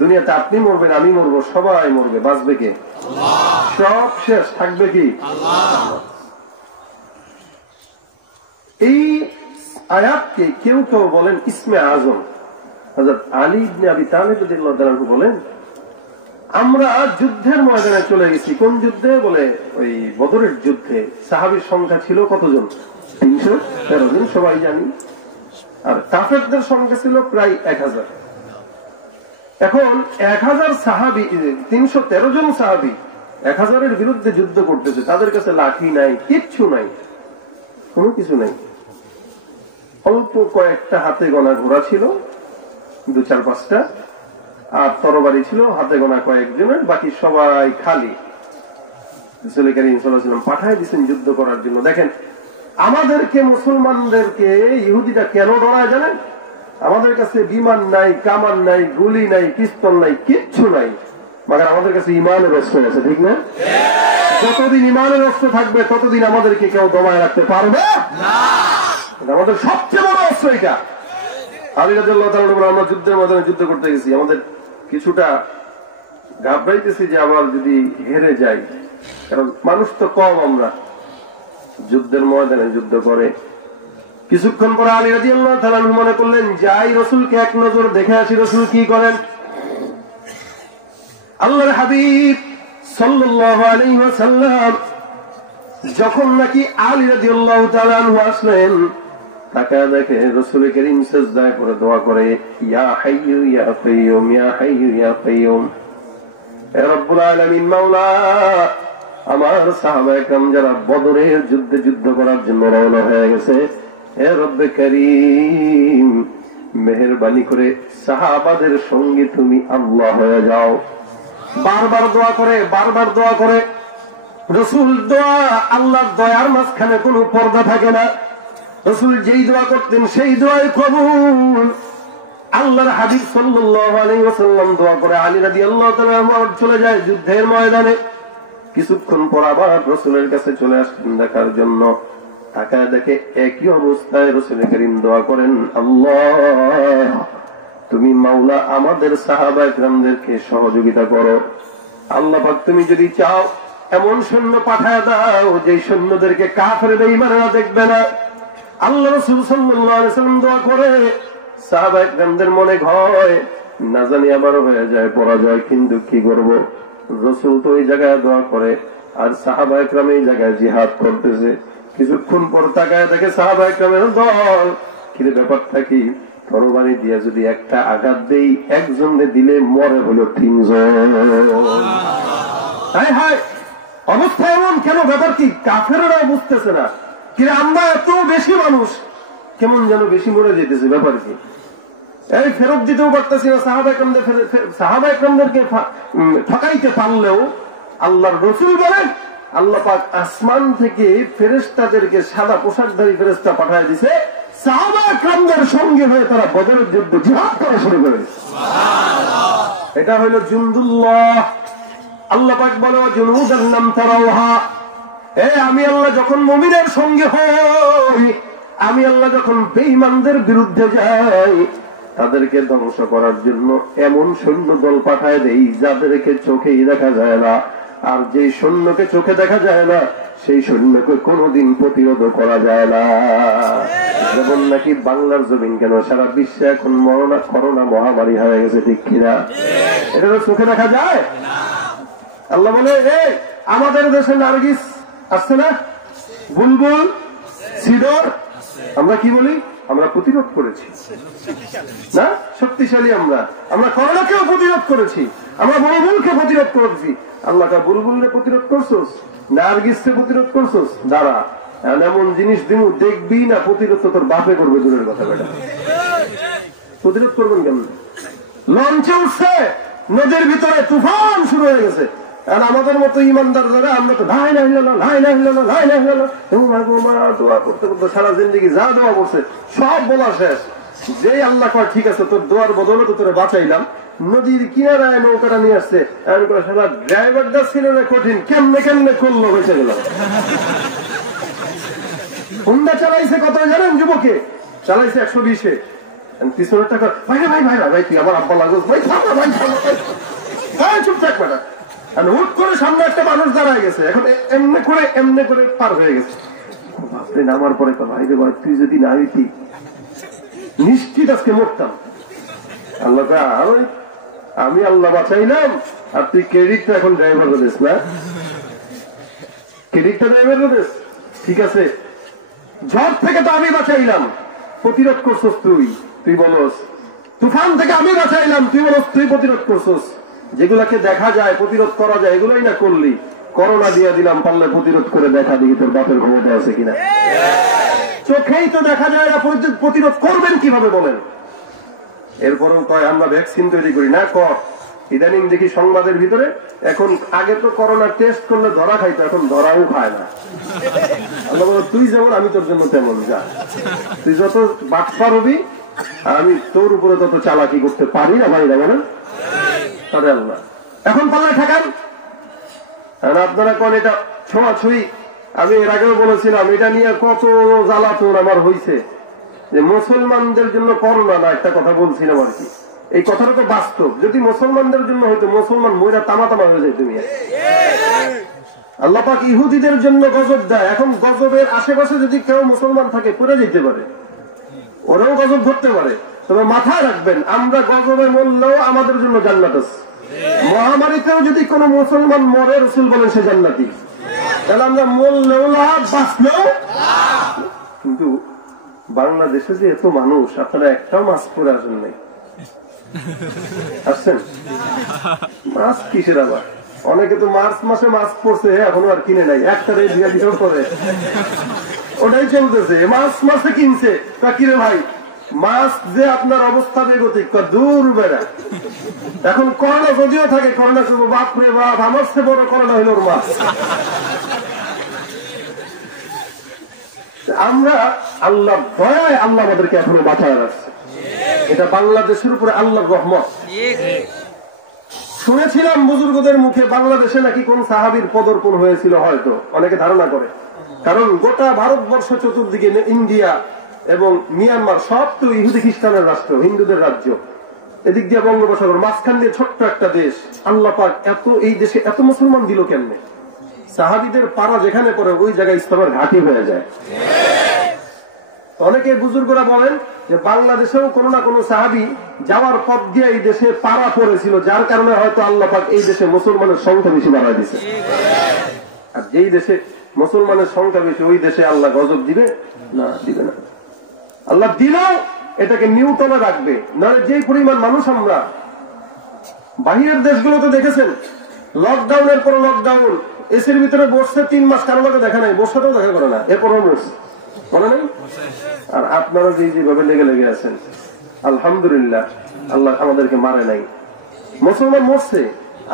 দুনিয়াতে আপনি মরবেন, আমি মরবো, সবাই মরবে, বাঁচবে কে? সব শেষ, থাকবে কি? এই আয়াতকে কেউ কেউ বলেন ইসমে আজম। হযরত আলী ইবনে আবি তালিব রাদিয়াল্লাহু তাআলা বলেন আমরা যুদ্ধের ময়দানে চলে গেছি। কোন যুদ্ধে? বলে ওই বদরের যুদ্ধে। সাহাবীর সংখ্যা ছিল কতজন? 313 জন, সবাই জানি। আর কাফেরদের সংখ্যা ছিল প্রায় 1000। এখন 1000 সাহাবী, 313 জন সাহাবী 1000-এর বিরুদ্ধে যুদ্ধ করতেছে। তাদের কাছে লাঠি নাই, কিচ্ছু নাই, কোনো কিছু নাই। অল্প কয়েকটা হাতে গোনা ঘোড়া ছিল, 2-4-5টা, আর তরবারি ছিল হাতে গোনা কয়েকজনের, বাকি সবাই খালি। রাসূল কারীম সাল্লাল্লাহু আলাইহি ওয়াসাল্লাম পাঠায় দিয়েছেন যুদ্ধ করার জন্য। দেখেন আমাদেরকে মুসলমানদেরকে ইহুদিটা কেন ডরায় জানেন? আমাদের কাছে বিমান নাই, কামান নাই, গুলি নাই, পিস্তল নাই, কিচ্ছু নাই, মাগার আমাদের কাছে ইমানের অস্ত্র আছে, ঠিক না? যতদিন ইমানের অস্ত্র থাকবে ততদিন আমাদেরকে কেউ দমায় রাখতে পারবে না। আমাদের সবচেয়ে বড় অস্ত্র এটা। আলী রাদিয়াল্লাহু তাআলা বলেন, আমরা যুদ্ধের ময়দানে যুদ্ধ করতে গেছি, আমাদের কিছুটা ঘাবড়াইতেছি যে আবার যদি হেরে যাই, কারণ মানুষ তো কম, আমরা যুদ্ধের ময়দানে যুদ্ধ করে কিছুক্ষণ পরে আলী রাদিয়াল্লাহু তাআলা মনে করলেন যাই রাসূলকে এক নজর দেখে আসি রাসূল কি করেন। আল্লাহর হাবিব সাল্লাল্লাহু আলাইহি ওয়াসাল্লাম যখন নাকি আলী রাদিয়াল্লাহু তাআলা আসলেন, তাকায় দেখে রাসূল করিম সিজদায় পড়ে দোয়া করে, ইয়া হাইয়্যু ইয়া কাইয়্যুম, ইয়া হাইয়্যু ইয়া কাইয়্যুম, হে রব্বুল আলামিন, মাওলা, আমার সাহাবায়ে কেরাম যারা বদরের যুদ্ধে যুদ্ধ করার জন্য রওনা হয়ে গেছে, হে রব্বে করিম, মেহেরবানি করে সাহাবাদের সঙ্গে তুমি আল্লাহ হয়ে যাও। বারবার দোয়া করে, বারবার দোয়া করে। রাসূল দোয়া, আল্লাহর দয়ার মাঝখানে কোনো পর্দা থাকে না। রাসূল যেই দোয়া করতেন সেই দোয়াই কবুল। আল্লাহর হাবিব সাল্লাল্লাহু আলাইহি ওয়াসাল্লাম দোয়া করে আলী রাদিয়াল্লাহু তাআলা চলে যায় যুদ্ধের ময়দানে। কিছুক্ষণ পর আবার রাসূলের কাছে চলে আসলেন দেখার জন্য। তাকায় দেখে একই অবস্থায় রাসূল করিম দোয়া করেন, আল্লাহ, তুমি মাওলা আমাদের সাহাবায়ে কেরামদেরকে সহযোগিতা করো। আল্লাহ পাক তুমি যদি চাও এমন সৈন্য পাঠায় দাও যে সৈন্যদেরকে কাফের বেঈমানরা দেখবে না। আল্লাহ রাসূল সাল্লাল্লাহু আলাইহি ওয়াসাল্লাম দোয়া করে, সাহাবায়ে কেরামদের মনে ভয়, না জানি আবার হয়ে যায় পরাজয়, কিন্তু কি করব? রাসূল তো এই জায়গায় দোয়া করে আর সাহাবায়ে কেরাম এই জায়গায় জিহাদ করতেছে। কিছুক্ষণ পর তাকায় দেখে সাহাবায়ে কেরামের দল, কি ব্যাপারটা কি? তরবারি দিয়ে যদি একটা আঘাত দেই, একজনে দিলে মরে হলো 3 জন। হায় হায়, অবস্থা এমন কেন? ব্যাপার কি? কাফেররা বুঝতেছে না, কিন্তু আমরা এত বেশি মানুষ, কেমন যেন বেশি মরে যেতেছে, ব্যাপার কি? এই ফেরত দিতেও পারতেছি না, সাহাবায়ে কেরামদেরকে ঠকাইতে পারলেও আল্লাহর রাসূল বলেন, আল্লাহ পাক আসমান থেকে ফেরেশতাদেরকে সাদা পোশাকধারী ফেরেশতা পাঠায় দিছে, সাহাবায়ে কেরামদের সঙ্গে হয়ে তারা বদরের যুদ্ধে জিহাদ করা শুরু করে। সুবহানাল্লাহ, এটা হলো জুনদুল্লাহ। আল্লাহ পাক বলে, জুনুদান লাম তারাউহা, আমি আল্লাহ যখন মুমিনের সঙ্গে হই, আমি আল্লাহ যখন বেঈমানদের বিরুদ্ধে যাই, তাদেরকে ধ্বংস করার জন্য এমন সৈন্য দল পাঠায় দেই যাদেরকে চোখেই দেখা যায় না। আর যে সৈন্যকে চোখে দেখা যায় না সেই সৈন্যকে কোনোদিন প্রতিরোধ করা যায় না। যেমন নাকি বাংলার জমিন কেন, সারা বিশ্বে এখন করোনা মহামারী হয়ে গেছে, ঠিক কিনা? এটা তো চোখে দেখা যায়। আল্লাহ বলে, আমাদের দেশে নার্গিস আসছে না, বুলবুল, সিডর, আমরা কি বলি? আমরা প্রতিরোধ করেছি না, শক্তিশালী আমরা করোনাকেও প্রতিরোধ করেছি, আমরা বুলবুলকে প্রতিরোধ করেছি। আল্লাহ তা বুলবুলকে প্রতিরোধ করছোস, নার্গিসকে প্রতিরোধ করছোস, দাঁড়া এমন জিনিস দিমু দেখবি না, প্রতিরোধ তো তোর বাপে করবে, দূরের কথা। বেটা প্রতিরোধ করবেন কেমন? লঞ্চে উঠছে, নদীর ভিতরে তুফান শুরু হয়ে গেছে, আর আমাদের মতো ইমানদার যারা, আমরা তো লাই লাই লাই লাই লাই লাই লাই দোয়া করতে করতে সারা জিন্দেগি যা দোয়া করছে সব বলা শেষ। যেই আল্লাহ কয় ঠিক আছে, তোর দোয়ার বদলে তো তোরা বাঁচাইলাম, নদীর কিনারায় নৌকাটা নিয়ে আসছে, সারা ড্রাইভারটা ছিল না কঠিন, কেমনে কেমনে করলো, বেঁচে গেল। হুন্ডা চালাইছে কত জানেন? যুবকে চালাইছে 120-এ, পিছনের টাকা, ভাই ভাই ভাই ভাই তুই আমার আব্বা লাগো, ভাই ভাই চুপ থাক বেটা। হুট করে সামনে একটা মানুষ দাঁড়ায় গেছে, এখন এমনে করে পার হয়ে গেছে। ভাবলেন আমার পরে ভাই রে ভাই, তুই যদি না হইতি নিশ্চিত আজকে মরতাম। আল্লাহ আমি আল্লাহ বাঁচাইলাম, আর তুই ক্রেডিটটা এখন ড্রাইভার করিস না, ক্রেডিটটা ড্রাইভার করিস, ঠিক আছে? ঝড় থেকে তো আমি বাঁচাইলাম, প্রতিরোধ করছস তুই বলস। তুফান থেকে আমি বাঁচাইলাম, তুই বলস তুই প্রতিরোধ করছস। যেগুলাকে দেখা যায় প্রতিরোধ করা যায় এগুলোই না করলি। করোনা দিয়ে দিলাম, পারলে প্রতিরোধ করে দেখা দিই তোর বাপের ক্ষমতা আছে কিনা। চোখেই তো দেখা যায় না, প্রতিরোধ করবেন কিভাবে বলেন? এরপরেও কয় আমরা ভ্যাকসিন তৈরি করি না, কর। ইদানিং দেখি সংবাদের ভিতরে, এখন আগে তো করোনা টেস্ট করলে ধরা খাইতো, এখন ধরাও খায় না। আল্লাহ বলে তুই যেমন আমি তোর জন্য তেমন, যা তুই যত বাটপার হবি আমি তোর উপরে তত চালাকি করতে পারি না, পারি না বলেন তাহলে আল্লাহ। এখন পাল্লা ঠেকান, আপনারা কোন এটা ছোঁয়াছুঁই। আমি এর আগেও বলেছিলাম এটা নিয়ে কত জ্বালাতন আমার হয়েছে, যে মুসলমানদের জন্য করোনা না, একটা কথা বলছিলাম আর কি। এই কথাটা তো বাস্তব। যদি মুসলমানদের জন্য হয়তো মুসলমান ময়রা তামা তামা হয়ে যায়। তুমি আল্লাহ পাক ইহুদিদের জন্য গজব দেয়। এখন গজবের আশেপাশে যদি কেউ মুসলমান থাকে পড়ে যেতে পারে, ওরাও গজব ধরতে পারে। তবে মাথায় রাখবেন, আমরা গজবে মরলেও আমাদের জন্য জান্নাত আছে। মহামারীতেও যদি কোন মুসলমান মরে, রাসূল বলেন সে জান্নাতি। তাহলে আমরা মরলেও লাভ, বাঁচলেও। কিন্তু বাংলাদেশে যে এত মানুষ, আপনারা একটাও মাস্ক পরে আসেন নাই, আসছেন? মাস্ক কিসের আবার? অনেকে তো মার্চ মাসে মাস্ক পরছে, এখনো আর কিনে নাই, একটা দিয়া দিতেও করে, ওটাই চলতেছে। মার্চ মাসে কিনছে, তা কিনে ভাই মাস্ক যে আপনার অবস্থা বেগতিক, দূর বেড়া। এখন করোনা যদিও থাকে, করোনা শুধু বাপরে বাপ, আমার সে বড় করোনা হইল ওর মাস্ক। আমরা আল্লাহ দয়ায় আল্লাহ আমাদেরকে এখনো বাঁচায় রাখছে। এটা বাংলাদেশের উপরে আল্লাহর রহমত। শুনেছিলাম বুজুর্গদের মুখে বাংলাদেশে নাকি কোন সাহাবীর পদার্পণ হয়েছিল, হয়তো অনেকে ধারণা করে। কারণ গোটা ভারতবর্ষ চতুর্দিকে ইন্ডিয়া এবং মিয়ানমার সব তো ইহুদি খ্রিস্টানের রাষ্ট্র, হিন্দুদের রাজ্য। এদিক দিয়ে বঙ্গোপসাগর, মাঝখান দিয়ে ছোট্ট একটা দেশ। আল্লাহ পাক এত এই দেশে এত মুসলমান দিল কেমনে? সাহাবীদের পাড়া যেখানে পড়ে ওই জায়গায় ইসলামের ঘাঁটি হয়ে যায়। অনেকে বুজুর্গরা বলেন যে বাংলাদেশেও কোনো না কোনো সাহাবী যাওয়ার পথ দিয়ে এই দেশে পাড়া পড়েছিল, যার কারণে হয়তো আল্লাহ পাক এই দেশে মুসলমানের সংখ্যা বেশি বাড়ায় দিছে। আর যেই দেশে মুসলমানের সংখ্যা বেশি, ওই দেশে আল্লাহ গজব দিবে না? দিবে না। আল্লাহ দিলেও এটাকে নিউটনে রাখবে। নাহলে যেই পরিমাণ মানুষ, আমরা বাহিরের দেশগুলোতে দেখেছেন লকডাউনের পর লকডাউন, এসির ভিতরে বসছে 3 মাস, কারো লোকে দেখা নাই, বসাতেও দেখা করে না, এরপরও বসছে, মনে নেই? আর আপনারা যেভাবে লেগে লেগে আছেন, আলহামদুলিল্লাহ আল্লাহ আমাদেরকে মারে নাই। মুসলমান মরছে,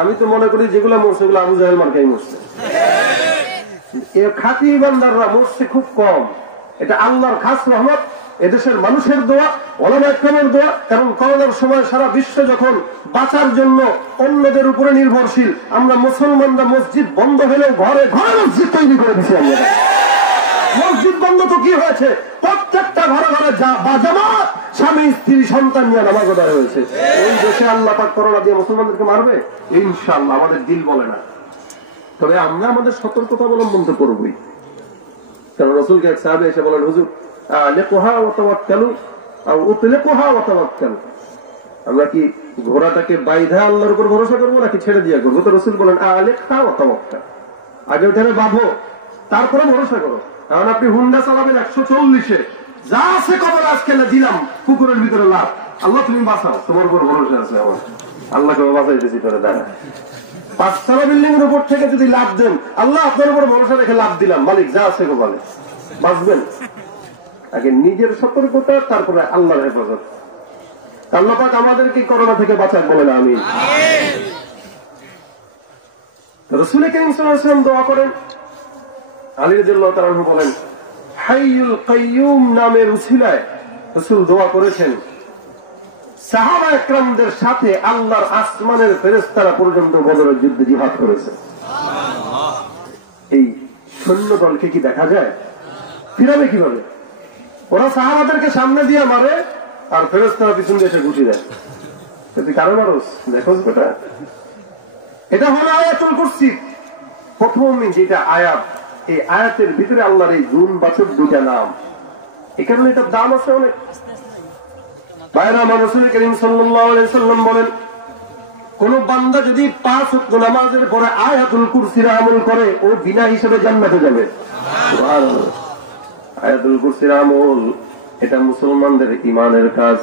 আমি তো মনে করি যেগুলো মরছে ওগুলো আবু জাহেল মার্কাই মরছে। খাঁটি ইমানদাররা মরছে খুব কম। এটা আল্লাহর খাস রহমত, এদেশের মানুষের দোয়া, ওলামায়ে কেরামের দোয়া। কারণ করোনার সময় সারা বিশ্ব যখন বাঁচার জন্য অন্যদের উপরে নির্ভরশীল, আমরা মুসলমানরা মসজিদ বন্ধ হলেও ঘরে ঘরে মসজিদ তৈরি করে দিচ্ছি। আমরা মসজিদ বন্ধ তো কি হয়েছে, প্রত্যেকটা ঘরে ঘরে জামাত, স্বামী স্ত্রী সন্তান নিয়ে নামাজ আদায় হয়েছে। ওই দেশে আল্লাহ পাক করোনা দিয়ে মুসলমানদেরকে মারবে? ইনশাআল্লাহ আমাদের দিল বলে না। তবে আমরা আমাদের সতর্কতা অবলম্বন তো করবই। কারণ রাসূলকে এক সাহাবী এসে বলেন, হুজুর আলেকুহা ওয়া তাওয়াক্কালু আও উতলিকুহা ওয়া তাওয়াক্কাল, আমরা কি ঘোড়াটাকে বাইধা আল্লাহর উপর ভরসা করবো নাকি ছেড়ে দিয়া করবো? তো রাসূল বলেন আলেকুহা ওয়া তাওয়াক্কাল, আগে ওখানে বাঁধো তারপরে ভরসা করো। কারণ আপনি হুন্ডা চালাবেন 140-এ, যা আছে কবর আজকে দিলাম পুকুরের ভিতরে লাভ, আল্লাহ তুমি বাঁচাও, তোমার উপর ভরসা আছে আমার, আল্লাহকে বাঁচাইতেছি করে দাঁড়া। 5তলা বিল্ডিং এর উপর থেকে যদি লাভ দেন, আল্লাহ আপনার উপর ভরসা রেখে লাভ দিলাম, মালিক যা আছে গো বলে, বাঁচবেন। আগে নিজের সতর্কতা, তারপরে আল্লাহর হেফাজত। আল্লাহ পাক আমাদেরকে করোনা থেকে বাঁচাক, বলেন আমিন। রাসূল কারীম সাল্লাল্লাহু আলাইহি ওয়াসাল্লাম দোয়া করেন, আলী রাদিয়াল্লাহু তাআলা আনহু বলেন, হাইয়ুল কাইয়ুম নামের উসিলায় রাসূল দোয়া করেছেন, সাহাবা একরামদের সাথে আল্লাহর আসমানের ফেরেশতারা পর্যন্ত বদরের যুদ্ধে জিহাদ করেছে। এই সৈন্য দলকে কি দেখা যায়? ফিরাবে কিভাবে? ওরা সাহাবাদেরকে সামনে দিয়ে মারে আর ফেরেশতারা পিছন দিয়ে এসে গুটি দেয়। তুই কারো মানুষ দেখো, এটা হলো আয়াতুল কুরসি, প্রথম যেটা আয়াত। এই আয়াতের ভিতরে আল্লাহর এই গুণবাচক 2টা নাম, এই কারণে এটার দাম আছে অনেক। বাইরা রাসূল কারীম সাল্লাল্লাহু আলাইহি ওয়াসাল্লাম বলেন, কোন বান্দা যদি 5 ওয়াক্ত নামাজের পরে আয়াতুল কুরসির আমল করে, ও বিনা হিসেবে জান্নাতে যাবে। সুবহানাল্লাহ। আয়াতুল কুরসির আমল এটা মুসলমানদের ঈমানের কাজ।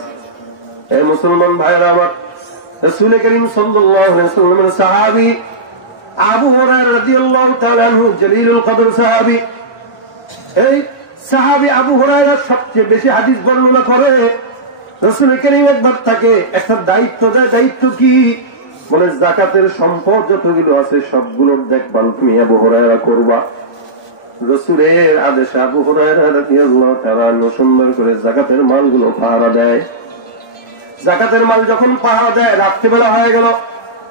এই মুসলমান ভাইরা আমার, রাসূল কারীম সাল্লাল্লাহু আলাইহি ওয়াসাল্লামের সাহাবী আবু হুরায়রা রাদিয়াল্লাহু তাআলা আনহু, জলিলুল কদর সাহাবী। এই সাহাবী আবু হুরায়রা সবচেয়ে বেশি হাদিস বর্ণনা করে। রাসূল কারীম একবার তাকে একটা দায়িত্ব দেয়। দায়িত্ব কি? বলে যাকাতের সম্পদ যতগুলো আছে সবগুলোর দেখভাল তুমি আবু হুরায়রা করবা। রাসূলের আদেশে আবু হুরায়রা রাদিয়াল্লাহু তাআলা সুন্দর করে যাকাতের মালগুলো পাহারা দেয়। যাকাতের মাল যখন পাহারা দেয়, রাত্রিবেলা হয়ে গেল,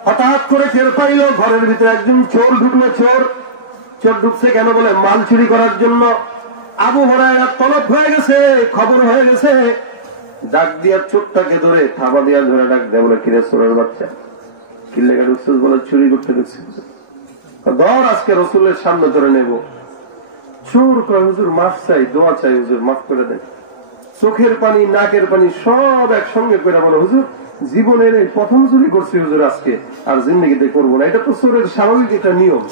হঠাৎ করে টের পাইল ঘরের ভিতরে একজন চোর ঢুকলো। চোর ঢুকছে কেন? বলে মাল চুরি করার জন্য। আবু হুরায়রা তলব হয়ে গেছে, খবর হয়ে গেছে। ডাক দিয়া চোরটাকে ধরে থাবা দিয়া ধরে ডাক দেয়, বলে কিরে চোরের বাচ্চা, কি লেগে ঢুকছিস? বলে চুরি করতে ঢুকছিস, ধর আজকে রসুলের সামনে ধরে নেব। চোর কয়, হুজুর মাফ চাই, দোয়া চাই, হুজুর মাফ করে দেন। চোখের পানি নাকের পানি সব একসঙ্গে করে বলে, হুজুর জীবনের এই প্রথম চুরি করছি হুজুর আজকে, আর জিন্দেগিতে করবো না। এটা তো চোরের স্বাভাবিক একটা নিয়ম।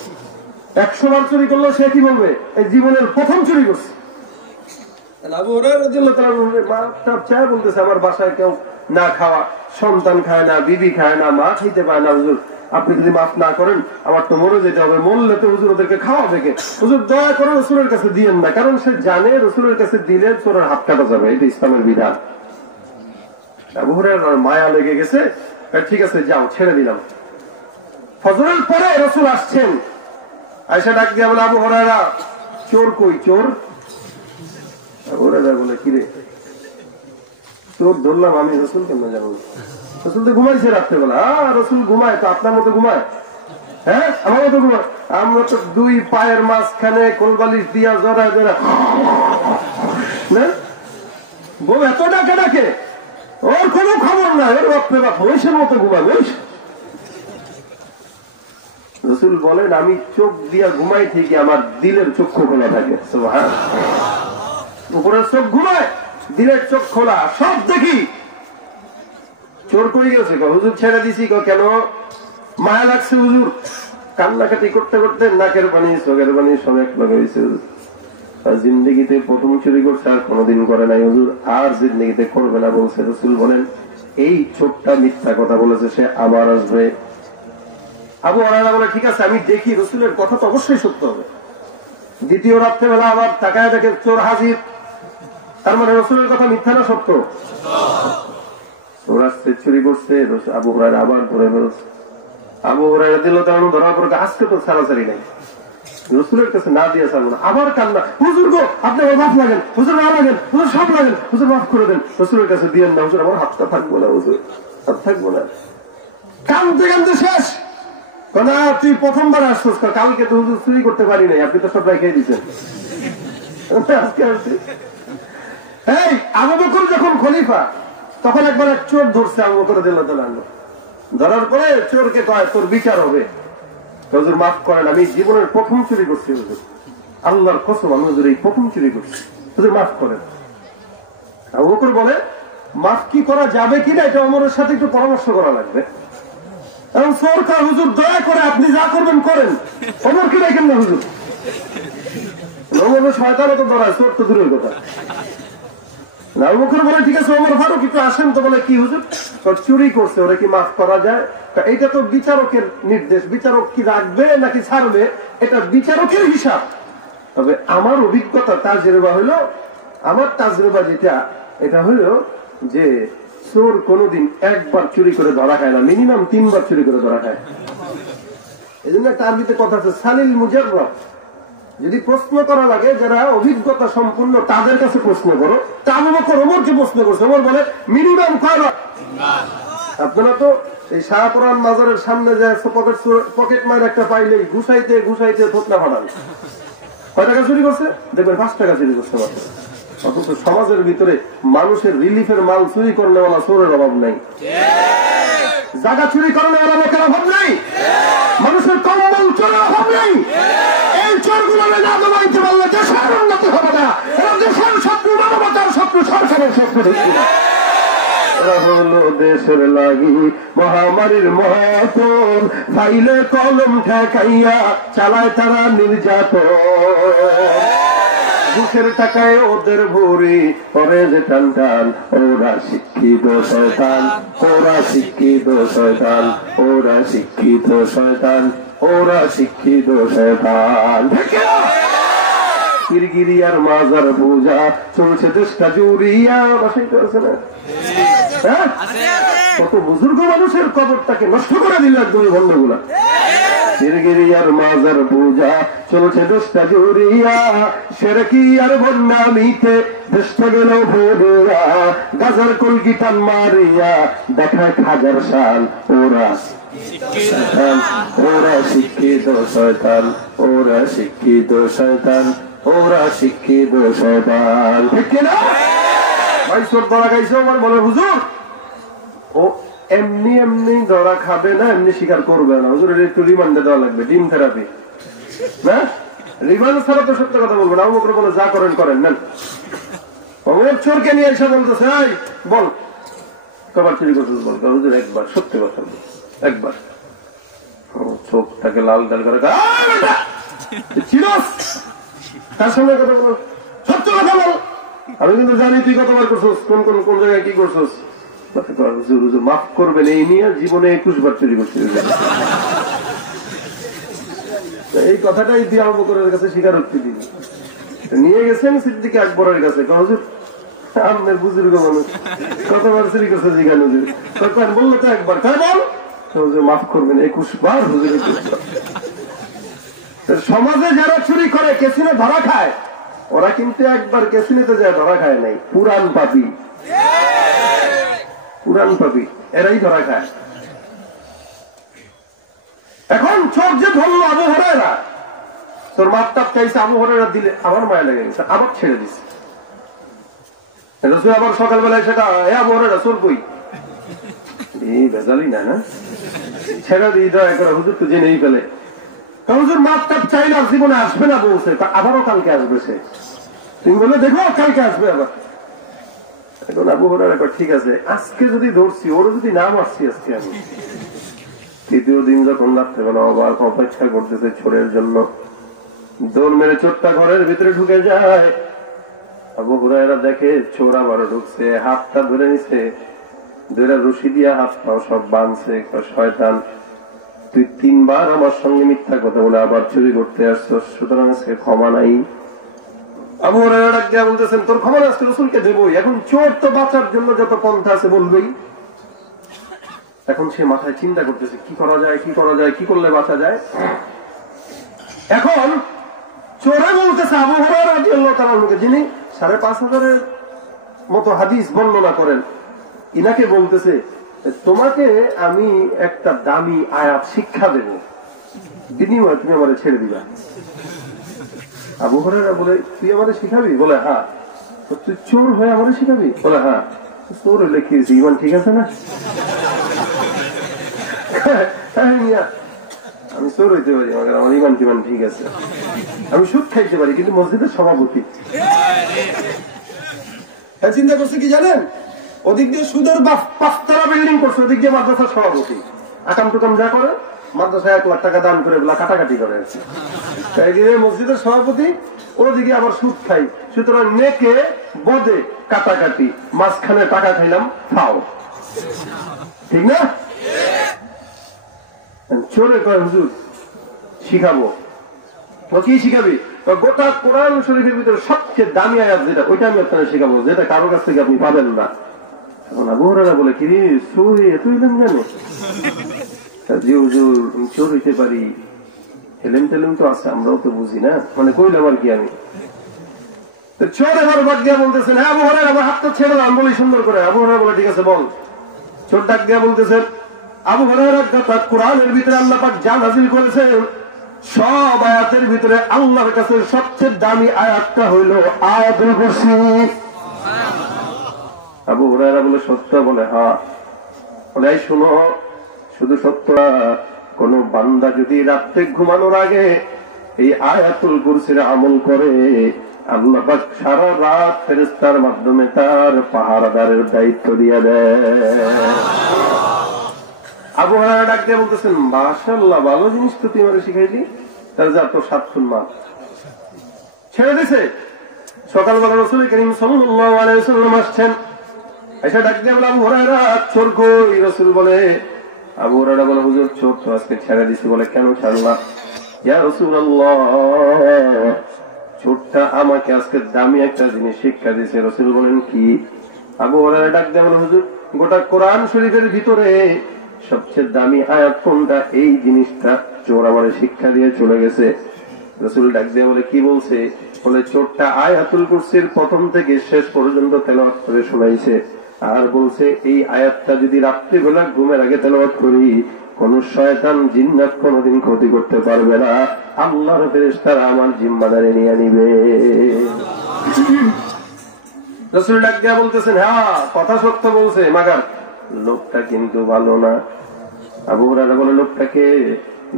100 বার চুরি করলো সে কি বলবে? এই জীবনের প্রথম চুরি করছে। বলতেছে আমার বাসায় কেউ না খাওয়া, সন্তান খায় না, বিবি খায় না, মা খাইতে পায় না, হুজুর আপনি যদি মাফ না করেন আমার তো মরে যেতে হবে, মরলে তো হুজুর ওদেরকে খাওয়া থেকে, হুজুর দয়া করে রসুলের কাছে দিয়েন না, কারণ সে জানে রসুলের কাছে দিলে চোরের হাত কাটা যাবে, এটা ইসলামের বিধান। আবু হুরায়রা মায়া লেগে গেছে, ঠিক আছে যাও ছেড়ে দিলাম। ফজরের পরে রসুল আসছেন, আয়েশা ডাক দিয়া বলে, আবু হুরায়রা চোর কই? চোর? আবু হুরায়রা বলে, কিরে চোর ধরলাম আমি, রসুল কেন জানো? রসুল তো ঘুমাইছে রাত্রেবেলা। রসুল ঘুমায় তো আপনার মতো ঘুমায়? হ্যাঁ আমার মতো ঘুমায়? আমরা তো 2 পায়ের মাঝখানে কোলবালিশ দিয়া জড়ায় জড়া বউ এত ডাকে ডাকে, ওর কোনো খবর নাই, ওর বাপরে বাপ মহিষের মতো ঘুমায়। মহিষ রসুল বলেন, আমি চোখ দিয়া ঘুমাই থেকে আমার দিলের চক্ষু খোলা থাকে। উপরের চোখ ঘুমায়, দিলের চোখ খোলা, সব দেখি। চোর করে গেছে, হুজুর ছেড়ে দিছি। কেন? মায়া লাগছে হুজুর। কান্নাকাটি করতে করতে নাকের পানি চোখের পানি সব এক লগে হয়েছে। জিন্দগিতে প্রথম চুরি করছে, আর কোনোদিন করে নাই হুজুর, আর জিন্দগিতে করবে না বলছে। রসুল বলেন, এই চোরটা মিথ্যা কথা বলেছে, সে আবার আসবে। আবু হুরায়রা বলে, ঠিক আছে আমি দেখি, রসুলের কথা তো অবশ্যই সত্য হবে। দ্বিতীয় রাত্রেবেলা আবার তাকায় দেখে চোর হাজির। তার মানে রসুলের কথা মিথ্যা না সত্য? চোর আসছে, চুরি করছে। আবু হুরায়রা আবার ধরে ফেলছে। আবু হুরায়রা দিল তেমন ধরার পর আজকে তো ছাড়াছাড়ি নাই, রসুলের কাছে না দিয়ে ছাড়বো না। আবার কান্না, হুজুর গো আপনি আমার মাফ লাগেন, হুজুর না লাগেন, হুজুর সব লাগেন, হুজুর মাফ করে দেন, রসুলের কাছে দিয়েন না, হুজুর আমার হাতটা থাকবো না, হুজুর হাত থাকবো না। কানতে কানতে শেষ। না তুই প্রথমবার আসছিস, কালকে তো হুজুর চুরি করতে পারি নাই, আপনি তো সব রেখে দিচ্ছেন। আজকে আসছি। এই আবু বকর যখন খলিফা, তখন একবার এক চোর ধরছে আবু বকর রাদিয়াল্লাহু তাআলা। ধরার পরে চোরকে কয়, তোর বিচার হবে। হুজুর মাফ করেন, আমি জীবনের প্রথম চুরি করছি হুজুর, আল্লাহর কসম আমি হুজুর এই প্রথম চুরি করছি, হুজুর মাফ করেন। আবু বকর বলে, মাফ কি করা যাবে কিনা এটা ওমরের সাথে একটু পরামর্শ করা লাগবে। এবং সরকার, হুজুর দয়া করে আপনি যা করবেন করেন, ওমর কি দেখেন না হুজুর? ওমরের শয়তানও তো ধরায়, চোর তো দূরের কথা। আবু বকর বলে, ঠিক আছে ওমর ফারুক একটু আসেন তো। বলে, কি হুজুর? চুরি করছে, ওরা কি মাফ করা যায়? এইটা তো বিচারকের নির্দেশ, বিচারক কি রাখবে নাকি ছাড়বে এটা বিচারকের হিসাব। তবে আমার অভিজ্ঞতা তাজরেবা হলো, আমার তাজরেবা যেটা, এটা হলো যে চোর কোনদিন একবার চুরি করে ধরা খায় না, মিনিমাম 3 বার চুরি করে ধরা খায়। এই জন্য একটা আরবিতে কথা আছে, সালিল মুজাররাব। যদি প্রশ্ন করা লাগে যারা অভিজ্ঞতা সম্পূর্ণ তাদের কাছে প্রশ্ন করো। তা আবু বকর ওমরকে প্রশ্ন করছে, ওমর বলে মিনিমাম কয়বার। আপনারা তো এই শাহপুরান মাজারের সামনে যায় পকেট মার একটা পাইলেই ঘুষাইতে ঘুষাইতে থতনা ফাটান। কয় টাকা চুরি করছে? দেখবেন 5 টাকা চুরি করছে মাত্র। অথচ সমাজের ভিতরে মানুষের রিলিফের মাল চুরি করনেওয়ালা চোরের অভাব নাই, জায়গা চুরি করনেওয়ালা লোকের অভাব নাই, মানুষের কম্বল চোরের অভাব নেই। এই চোরগুলো না দমাইতে পারলে দেশের উন্নতি হবে না। এরা দেশের শত্রু, মানবতার শত্রু, সরকারের শত্রু। দেশের লাগি মহামারীর মহাতন, ফাইলে কলম ঠেকাইয়া চালায় তারা নির্যাতন। দুঃখের টাকায় ওদের ভরি করে যে টান টান, ওরা শিক্ষিত শয়তান, ওরা শিক্ষিত শয়তান, ওরা শিক্ষিত শয়তান, ওরা শিক্ষিত শয়তান। কিরগিরিয়ার মাজার পূজা চলছে দেশটা জুড়িয়া, বাসাইতে আছে না? কত বুজুর্গ মানুষের কবরটাকে নষ্ট করে দিল একদমই ভণ্ডগুলা। গিরগিরিয়ার মাজার পূজা চলছে দোষটা জুড়িয়া, সেরকি আর বন্যামিতে দেশটা গেল ভরিয়া, গাজার কলকি টান মারিয়া দেখায় খাজার শান। ওরা ওরা শিক্ষিত শয়তান, ওরা শিক্ষিত শয়তান, ওরা শিক্ষিত শয়তান। ঠিক কিনা ভাই? চোর ধরা খাইছে আমার বলে হুজুর ও এমনি এমনি ধরা খাবে না, এমনি স্বীকার করবে না হুজুর, একটু রিমান্ডে দেওয়া লাগবে, ডিম থেরাপি না, রিমান্ড ছাড়া তো সত্য কথা বলবো না। অমুক বলে যা করেন করেন নেন। অমুক চোরকে নিয়ে এসে বলতেছে এই বল কবার চুরি করছিস বল। হুজুর একবার, সত্যি কথা বল একবার। চোখটাকে লাল ডাল করে চিরস তার সঙ্গে কথা বল, সত্য কথা বল। আমি কিন্তু জানি তুই কতবার করছিস, কোন কোন কোন জায়গায় কি করছিস। মাফ করবেন, এই নিয়ে জীবনে 21 বার চুরি করছিল। এই কথাটাই দিয়ে আবু বকরের কাছে স্বীকারোক্তি দিন নিয়ে গেছেন সিদ্দিক আকবরের কাছে। হুজুর আপনার বুজুর্গ মানুষ কতবার চুরি করছে জিজ্ঞান হুজুর, বললো তো একবার, তাই বল হুজুর মাফ করবেন 21 বার। হুজুর 21 বার। সমাজে যারা চুরি করে কেসিনে ধরা খায়, ওরা কিন্তু একবার কেসিনেতে যায় ধরা খায় নাই, পুরান পাপী, পুরান পাপী এরাই ধরা খায়। এখন চোখ যে ধরল আবু হুরায়রা, তোর মাপটাপ চাইছে, আবু হুরায়রা দিলে আমার মায়া লেগে গেছে, আবার ছেড়ে দিছে। রসুল আবার সকালবেলায় সেটা আবু হুরায়রা চোর কই, এই ভেজালি না না, ছেড়ে দিই দয়া করে হুজুর তো জেনেই ফেলে। হুজুর মাপটাপ চাইলে আর জীবনে আসবে না বলছে, তা আবারও কালকে আসবে সে। তুমি বলে দেখো কালকে আসবে আবার। এখন আবু হুরায়রা ঠিক আছে, আজকে যদি ধরছি, ওর যদি নাম আসছি আজকে আমি। তৃতীয় দিন যখন রাত্রেবেলা আবার অপেক্ষা করতেছে চোরের জন্য, দৌড় মেরে চোরটা ঘরের ভিতরে ঢুকে যায়। আবু হুরায়রা দেখে চোর আবারও ঢুকছে, হাতটা ধরে নিছে, ধরে রশি দিয়া হাত পাও সব বাঁধছে। শয়তান তুই 3 বার আমার সঙ্গে মিথ্যা কথা বলে আবার চুরি করতে আসছস, সুতরাং আজকে ক্ষমা নাই। আবু হুরায়রা ডাক দিয়া বলতেছেন তোর ক্ষমা আজকে রসুলকে দেবই। এখন চোর তো বাঁচার জন্য যত পন্থা আছে বলবেই। এখন সে মাথায় চিন্তা করতেছে কি করা যায়, কি করা যায়, কি করলে বাঁচা যায়। এখন চোরে বলতেছে আবু হুরায়রা রাদিয়াল্লাহু তাআলা আনহু, যিনি 5,500 মতো হাদিস বর্ণনা করেন, ইনাকে বলতেছে তোমাকে আমি একটা দামি আয়াত শিক্ষা দেব, বিনিময়ে তুমি আমারে ছেড়ে দিবা। আবু হুরায়রা বলে তুই আমারে শিখাবি? বলে হ্যাঁ। তুই চোর হয়ে আমারে শিখাবি? বলে হ্যাঁ। চোর হলে কি ইমান ঠিক আছে না? আমি চোর হইতে পারি, আমার ইমান টিমান ঠিক আছে, আমি সুদ খাইতে পারি, কিন্তু মসজিদের সভাপতি। চিন্তা করছে কি জানেন, ওদিক দিয়ে সুদের 5 বিল্ডিং করছে, ওদিক দিয়ে মাদ্রাসার সভাপতি, আকাম টুকাম যা করে মাদ্রাসায় 1 লাখ টাকা দান করে এগুলা কাটাকাটি করে। মসজিদের সভাপতি, ওদিকে আবার সুদ খাই, সুতরাং নেকে বদে কাটাকাটি, মাঝখানে টাকা খাইলাম ফাও, ঠিক না? চোরে কয় হুজুর শিখাবো। ও কি শিখাবি? গোটা কোরআন শরীফের ভিতরে সবচেয়ে দামি আয়াত যেটা, ওইটা আমি আপনারা শিখাবো, যেটা কারো কাছ থেকে আপনি পাবেন না। এখন আবু হুরায়রা বলে কি চোর এত ইলেম জানো? জি হুজুর চোর হইতে পারি, এলেম টেলেম তো আছে, আমরাও তো বুঝি না, মানে কইলাম আর কি আমি। চোর এবার বাদ দিয়া বলতেছেন হ্যাঁ আবু হুরায়রা আমার হাতটা ছেড়ে দাও, আমি বলি সুন্দর করে। আবু হুরায়রা বলে ঠিক আছে বল। চোর ডাক দিয়া বলতেছেন আবু হুরায়রার কথা কোরআনের ভিতরে আল্লাহ পাক যা নাযিল করেছেন সব আয়াতের ভিতরে আল্লাহর কাছে সবচেয়ে দামি আয়াতটা হইল আয়াতুল কুরসি। আবু হুরায়রা বলে সত্য? বলে হ্যাঁ। বলে শুনো, শুধু সত্য, কোন বান্দা যদি রাত্রে ঘুমানোর আগে এই আয়াতুল কুরসির আমল করে, আল্লাহ পাক সারা রাত ফেরেশতার মাধ্যমে তার পাহারাদারের দায়িত্ব দিয়ে দেয়। আবু হুরায়রা ডাক দিয়ে বলতেছেন মাশাআল্লাহ, ভালো জিনিস তো তুই আমারে শিখাইলি। তার যা তো 7 খুন মাপ ছেড়ে দিছে। সকালবেলা রাসূল করিম সাল্লাল্লাহু আলাইহি ওয়াসাল্লাম আসছেন, এসে ডাক দিয়ে বলে আবু হুরায়রা চোর কই? রাসূল বলে, আবু হুরায়রা বলে হুজুর চোর তো আজকে ছেড়ে দিছি। বলে কেন ছাড়লা? ইয়া রাসূলুল্লাহ চোরটা আমাকে আজকে দামি একটা জিনিস শিক্ষা দিয়েছে। রাসূল বলেন কি? আবু হুরায়রা ডাক দিয়ে বলে হুজুর গোটা কোরআন শরীফের ভিতরে সবচেয়ে দামি আয়াত কোনটা, এই জিনিসটা চোর আমার শিক্ষা দিয়ে চলে গেছে। রাসূল ডাক দিয়ে বলে, কি বলছে? বলে, চোরটা আয়াতুল কুরসির প্রথম থেকে শেষ পর্যন্ত তেলাওয়াত করে শোনাইছে, আর বলছে এই আয়াতটা যদি রাত্রিবেলা ঘুমের আগে তেলাওয়াত করি, কোন শয়তান জিন্নাত কোনদিন ক্ষতি করতে পারবে না, আল্লাহর ফেরেশতারা আমার জিম্মাদারি নিয়ে নিবে। রাসূল ডাক দিয়া বলতেছেন, হ্যাঁ কথা সত্য বলছে, মাগার লোকটা কিন্তু ভালো না। আবু হুরায়রা বলে, লোকটাকে?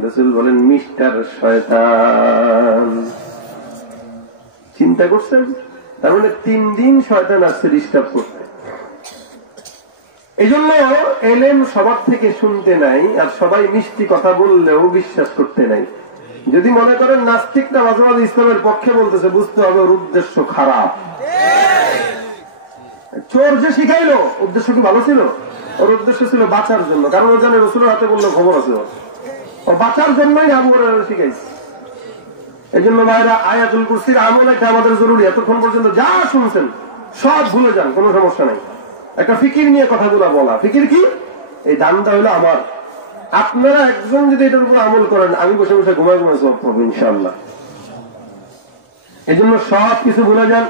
রাসূল বলেন, মিস্টার শয়তান। চিন্তা করছেন? তার মানে 3 দিন শয়তান আসছে ডিস্টার্ব করতে। এই জন্য এলেম সবার থেকে শুনতে নাই, আর সবাই মিষ্টি কথা বললেও বিশ্বাস করতে নাই। যদি মনে করেন নাস্তিকটা মাঝে মাঝে ইসলামের পক্ষে বলতেছে, বুঝতে হবে ওর উদ্দেশ্য খারাপ। চোর যে শিখাইলো, উদ্দেশ্য কি ভালো ছিল? ওর উদ্দেশ্য ছিল বাঁচার জন্য, কারণ ও জানে রসুলের হাতে বললো খবর আছে, ও বাঁচার জন্যই আবু হুরায়রা শিখাইছে। এই জন্য ভাইরা, আয়াতুল কুরসির আমল এটা আমাদের জরুরি। এতক্ষণ পর্যন্ত যা শুনছেন সব ভুলে যান, কোনো সমস্যা নাই। একটা ফিকির নিয়ে কথাগুলো বলা। ফিকির কি? এই দানটা হলো আমার। আপনারা একজন যদি এটার উপর আমল করেন, আমি বসে বসে ঘুমাই ঘুমাই সব পাবো ইনশাআল্লাহ। এই জন্য সব কিছু ভুলে যান।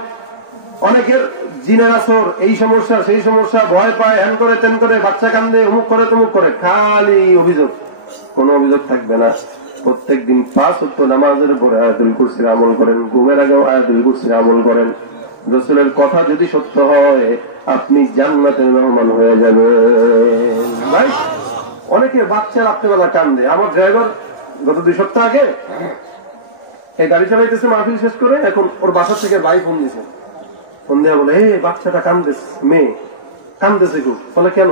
অনেকের জিনের আসর, এই সমস্যা সেই সমস্যা, ভয় পায়, হ্যান করে তেন করে, বাচ্চা কান্দে, অমুক করে তমুক করে, খালি অভিযোগ। কোন অভিযোগ থাকবে না। প্রত্যেকদিন 5 ওয়াক্ত নামাজের পরে আয়াতুল কুরসির আমল করেন, ঘুমের আগেও আয়াতুল কুরসির আমল করেন। রাসূলের কথা যদি সত্য হয়, আপনি জান্নাতের মেহমান হয়ে যাবেন। ভাই, অনেকে বাচ্চা রাত্রেবেলা কান্দে। আমার ড্রাইভার গত 2 সপ্তাহ আগে এই গাড়ি চালাইতেছে, মাহফিল শেষ করে, এখন ওর বাসা থেকে ভাই ফোন দিয়েছে। ফোন দেওয়া বলে, বাচ্চাটা কান্দেছে, মেয়ে কান্দেছে খুব। বলে, কেন?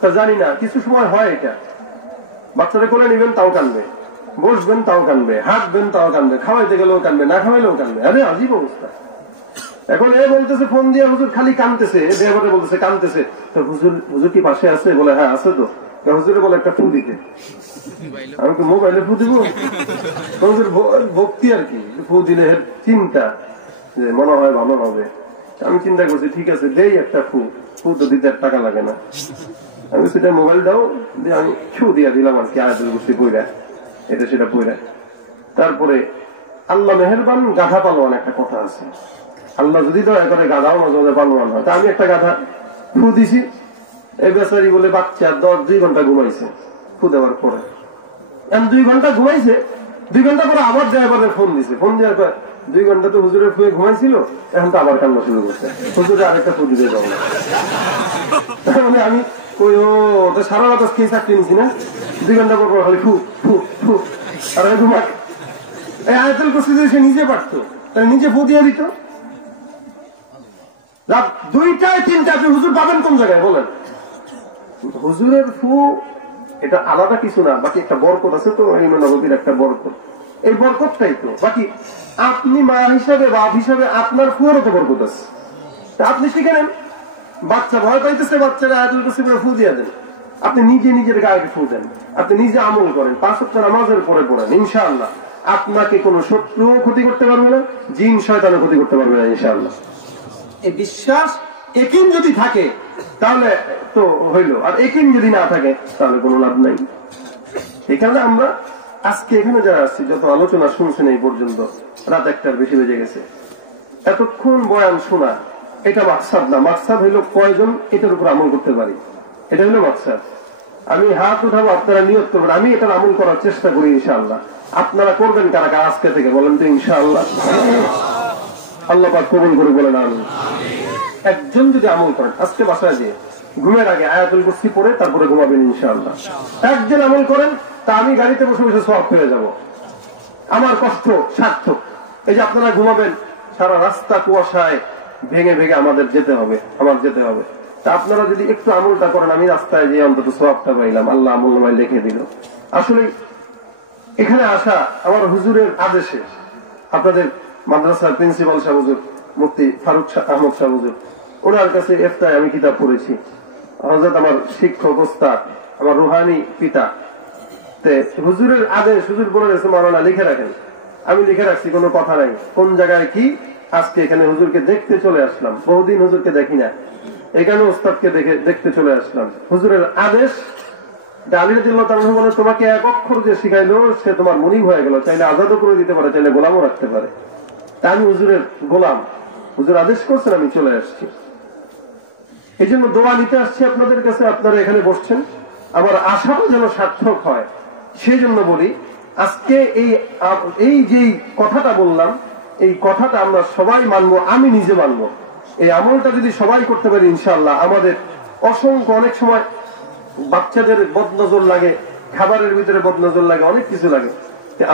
তা জানি না, কিছু সময় হয় এটা। বাচ্চাটা কোলে নিবেন তাও কানবে, বসবেন তাও কানবে, হাঁটবেন তাও কানবে, খাওয়াইতে গেলেও কানবে, না খাওয়াইলেও কানবে। আরে আজীব অবস্থা। এখন এ বলতেছে ফোন দিয়ে, হুজুর খালি কানতেছে। ড্রাইভারে বলতেছে কানতেছে। তো হুজুর কি পাশে আছে? বলে, হ্যাঁ আছে তো। হুজুরে বলে, একটা ফু দিতে। আমি তো মোবাইলে ফু দিব। হুজুর ভক্তি আর কি, ফু দিলে চিন্তা যে মনে হয় ভালো হবে। আমি চিন্তা করছি, ঠিক আছে দেই একটা ফু। ফু তো দিতে টাকা লাগে না। আমি সেটা মোবাইল দাও দিয়ে আমি ফু দিয়া দিলাম আর কি, আয়াতুল কুরসি পড়া, এটা সেটা পড়া। তারপরে আল্লাহ মেহেরবান, গাধা পালোয়ান একটা কথা আছে। আল্লাহ যদি দয়া করে গাধাও মাঝে মাঝে পালোয়ান হয়। তা আমি একটা গাধা ফু দিছি, এই বেচারি বলে বাচ্চা 2 ঘন্টা ঘুমাইছে ফু দেওয়ার পরে। 2 ঘন্টা ঘুমাইছে, 2 ঘন্টা পরে আবার ড্রাইভারের ফোন দিছে। ফোন দেওয়ার পর 2 ঘন্টা তো হুজুরের ফুয়ে ঘুমাইছিল, এখন তো আবার কান্না শুরু করছে, হুজুরে আরেকটা ফু দিতে যাবো না। মানে আমি ওই তো সারা রাত খেয়ে চাকরি নিছি না, 2 ঘন্টা পর খালি ফু ফু ফু। আর ঘুমাক এই আয়াতুল কুরসি সে নিজে পারতো, তাহলে নিজে ফু দিয়ে দিত। রাত 2টায় 3টা আপনি হুজুর পাবেন কোন জায়গায় বলেন? হুজুরের ফু এটা আলাদা কিছু না, বাকি একটা বরকত আছে তো, ইমাম নববীর একটা বরকত। এই বরকতটাই তো। বাকি আপনি মা হিসাবে, বাপ হিসাবে আপনার ফুয়েরও তো বরকত আছে। তা আপনি শিখে নেন। বাচ্চা ভয় পাইতেছে, বাচ্চারা আয়াতুল কুরসি করে ফু দিয়ে দেন। আপনি নিজে নিজের গায়ে ফু দেন, আপনি নিজে আমল করেন, 5 ওয়াক্ত নামাজের পরে পড়েন। ইনশাআল্লাহ আপনাকে কোন শত্রু ক্ষতি করতে পারবে না, জিন শয়তানও ক্ষতি করতে পারবে না ইনশাআল্লাহ। এই বিশ্বাস একিন যদি থাকে তাহলে তো হইল, আর একিন যদি না থাকে তাহলে কোনো লাভ নাই। এই কারণে আমরা আজকে এখানে যারা আসছি, যত আলোচনা শুনছেন এই পর্যন্ত, রাত 1টার বেশি বেজে গেছে। এতক্ষণ বয়ান শোনা এটা মাকসাদ না। মাকসাদ হইল কয়জন এটার উপর আমল করতে পারি, এটা হইল মাকসাদ। আমি হাত উঠাবো, আপনারা নিয়ত করবেন, আমি এটার আমল করার চেষ্টা করি ইনশাআল্লাহ। আপনারা করবেন কারা কারা আজকে থেকে বলেন তো ইনশাআল্লাহ? আল্লাহ পাক কবুল করে বলেন আমিন। একজন যদি আমল করেন, আজকে বাসায় যেয়ে ঘুমের আগে আয়াতুল কুরসি পড়ে তারপরে ঘুমাবেন ইনশাআল্লাহ। একজন আমল করেন, তা আমি গাড়িতে বসে বসে সওয়াব পেয়ে যাব, আমার কষ্ট সার্থক। এই যে আপনারা ঘুমাবেন, সারা রাস্তা কুয়াশায় ভেঙে ভেঙে আমাদের যেতে হবে, আমার যেতে হবে। তা আপনারা যদি একটু আমলটা করেন, আমি রাস্তায় যে অন্তত সওয়াবটা পাইলাম, আল্লাহ আমলনামায় লিখে দিল। আসলে এখানে আসা আমার হুজুরের আদেশে। আপনাদের মাদ্রাসার প্রিন্সিপাল সাহেব হুজুর, মুফতি ফারুক আহমদ সাহেব হুজুর, ওনার কাছে ইফতায় আমি কিতাব পড়েছি। হযরত আমার শিক্ষক ওস্তাদ, আমার রুহানি পিতা, হুজুরের আদেশ, হুজুর বলে গেছে মাওলানা লিখে রাখেন। আমি লিখে রাখছি, কোনো কথা নাই কোন জায়গায় কি। আজকে এখানে হুজুরকে দেখতে চলে আসলাম, বহুদিন হুজুরকে দেখি না, এখানে ওস্তাদকে দেখতে চলে আসলাম। হুজুরের আদেশ আলী রাদিয়াল্লাহু তাআলা বলে, তোমাকে এক অক্ষর যে শিখাইলো সে তোমার মুনিব হয়ে গেল, চাইলে আজাদও করে দিতে পারে, চাইলে গোলামও রাখতে পারে। তা আমি হুজুরের গোলাম, হুজুর আদেশ করছেন, আমি চলে আসছি। এই জন্য দোয়া নিতে আসছি আপনাদের কাছে। আপনারা এখানে বসছেন, আমার আশাও যেন সার্থক হয়, সেই জন্য বলি আজকে এই যে কথাটা বললাম, এই কথাটা আমরা সবাই মানবো, আমি নিজে মানবো। এই আমলটা যদি সবাই করতে পারি ইনশাআল্লাহ, আমাদের অসংখ্য, অনেক সময় বাচ্চাদের বদনজর লাগে, খাবারের ভিতরে বদনজর লাগে, অনেক কিছু লাগে।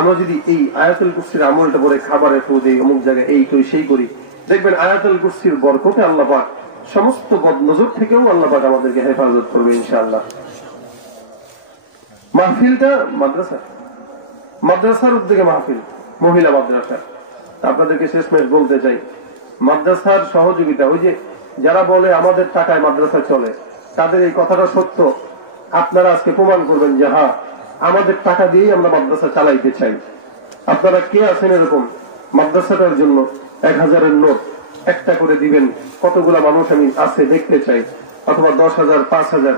আমরা যদি এই আয়াতুল কুরসির আমলটা করে খাবারে ফু দিই, অমুক জায়গায় এই করি সেই করি, দেখবেন আয়াতুল কুরসির বরকতে আল্লাহ পাক সমস্ত বদনজর থেকেও আল্লাহ পাক আমাদেরকে হেফাজত করবে ইনশাআল্লাহ। মাহফিলটা মাদ্রাসার উদ্যোগে মাহফিল, মহিলা মাদ্রাসা। আপনাদেরকে শেষমেশ বলতে চাই, মাদ্রাসার সহযোগিতা, ওই যে যারা বলে আমাদের টাকায় মাদ্রাসা চলে, তাদের এই কথাটা সত্য। আপনারা আজকে প্রমাণ করবেন যে হ্যাঁ, আমাদের টাকা দিয়েই আমরা মাদ্রাসা চালাইতে চাই। আপনারা কে আছেন এরকম মাদ্রাসাটার জন্য 1000-এর নোট একটা করে দিবেন, কতগুলা মানুষ আমি আছে দেখতে চাই, অথবা 10,000, 5,000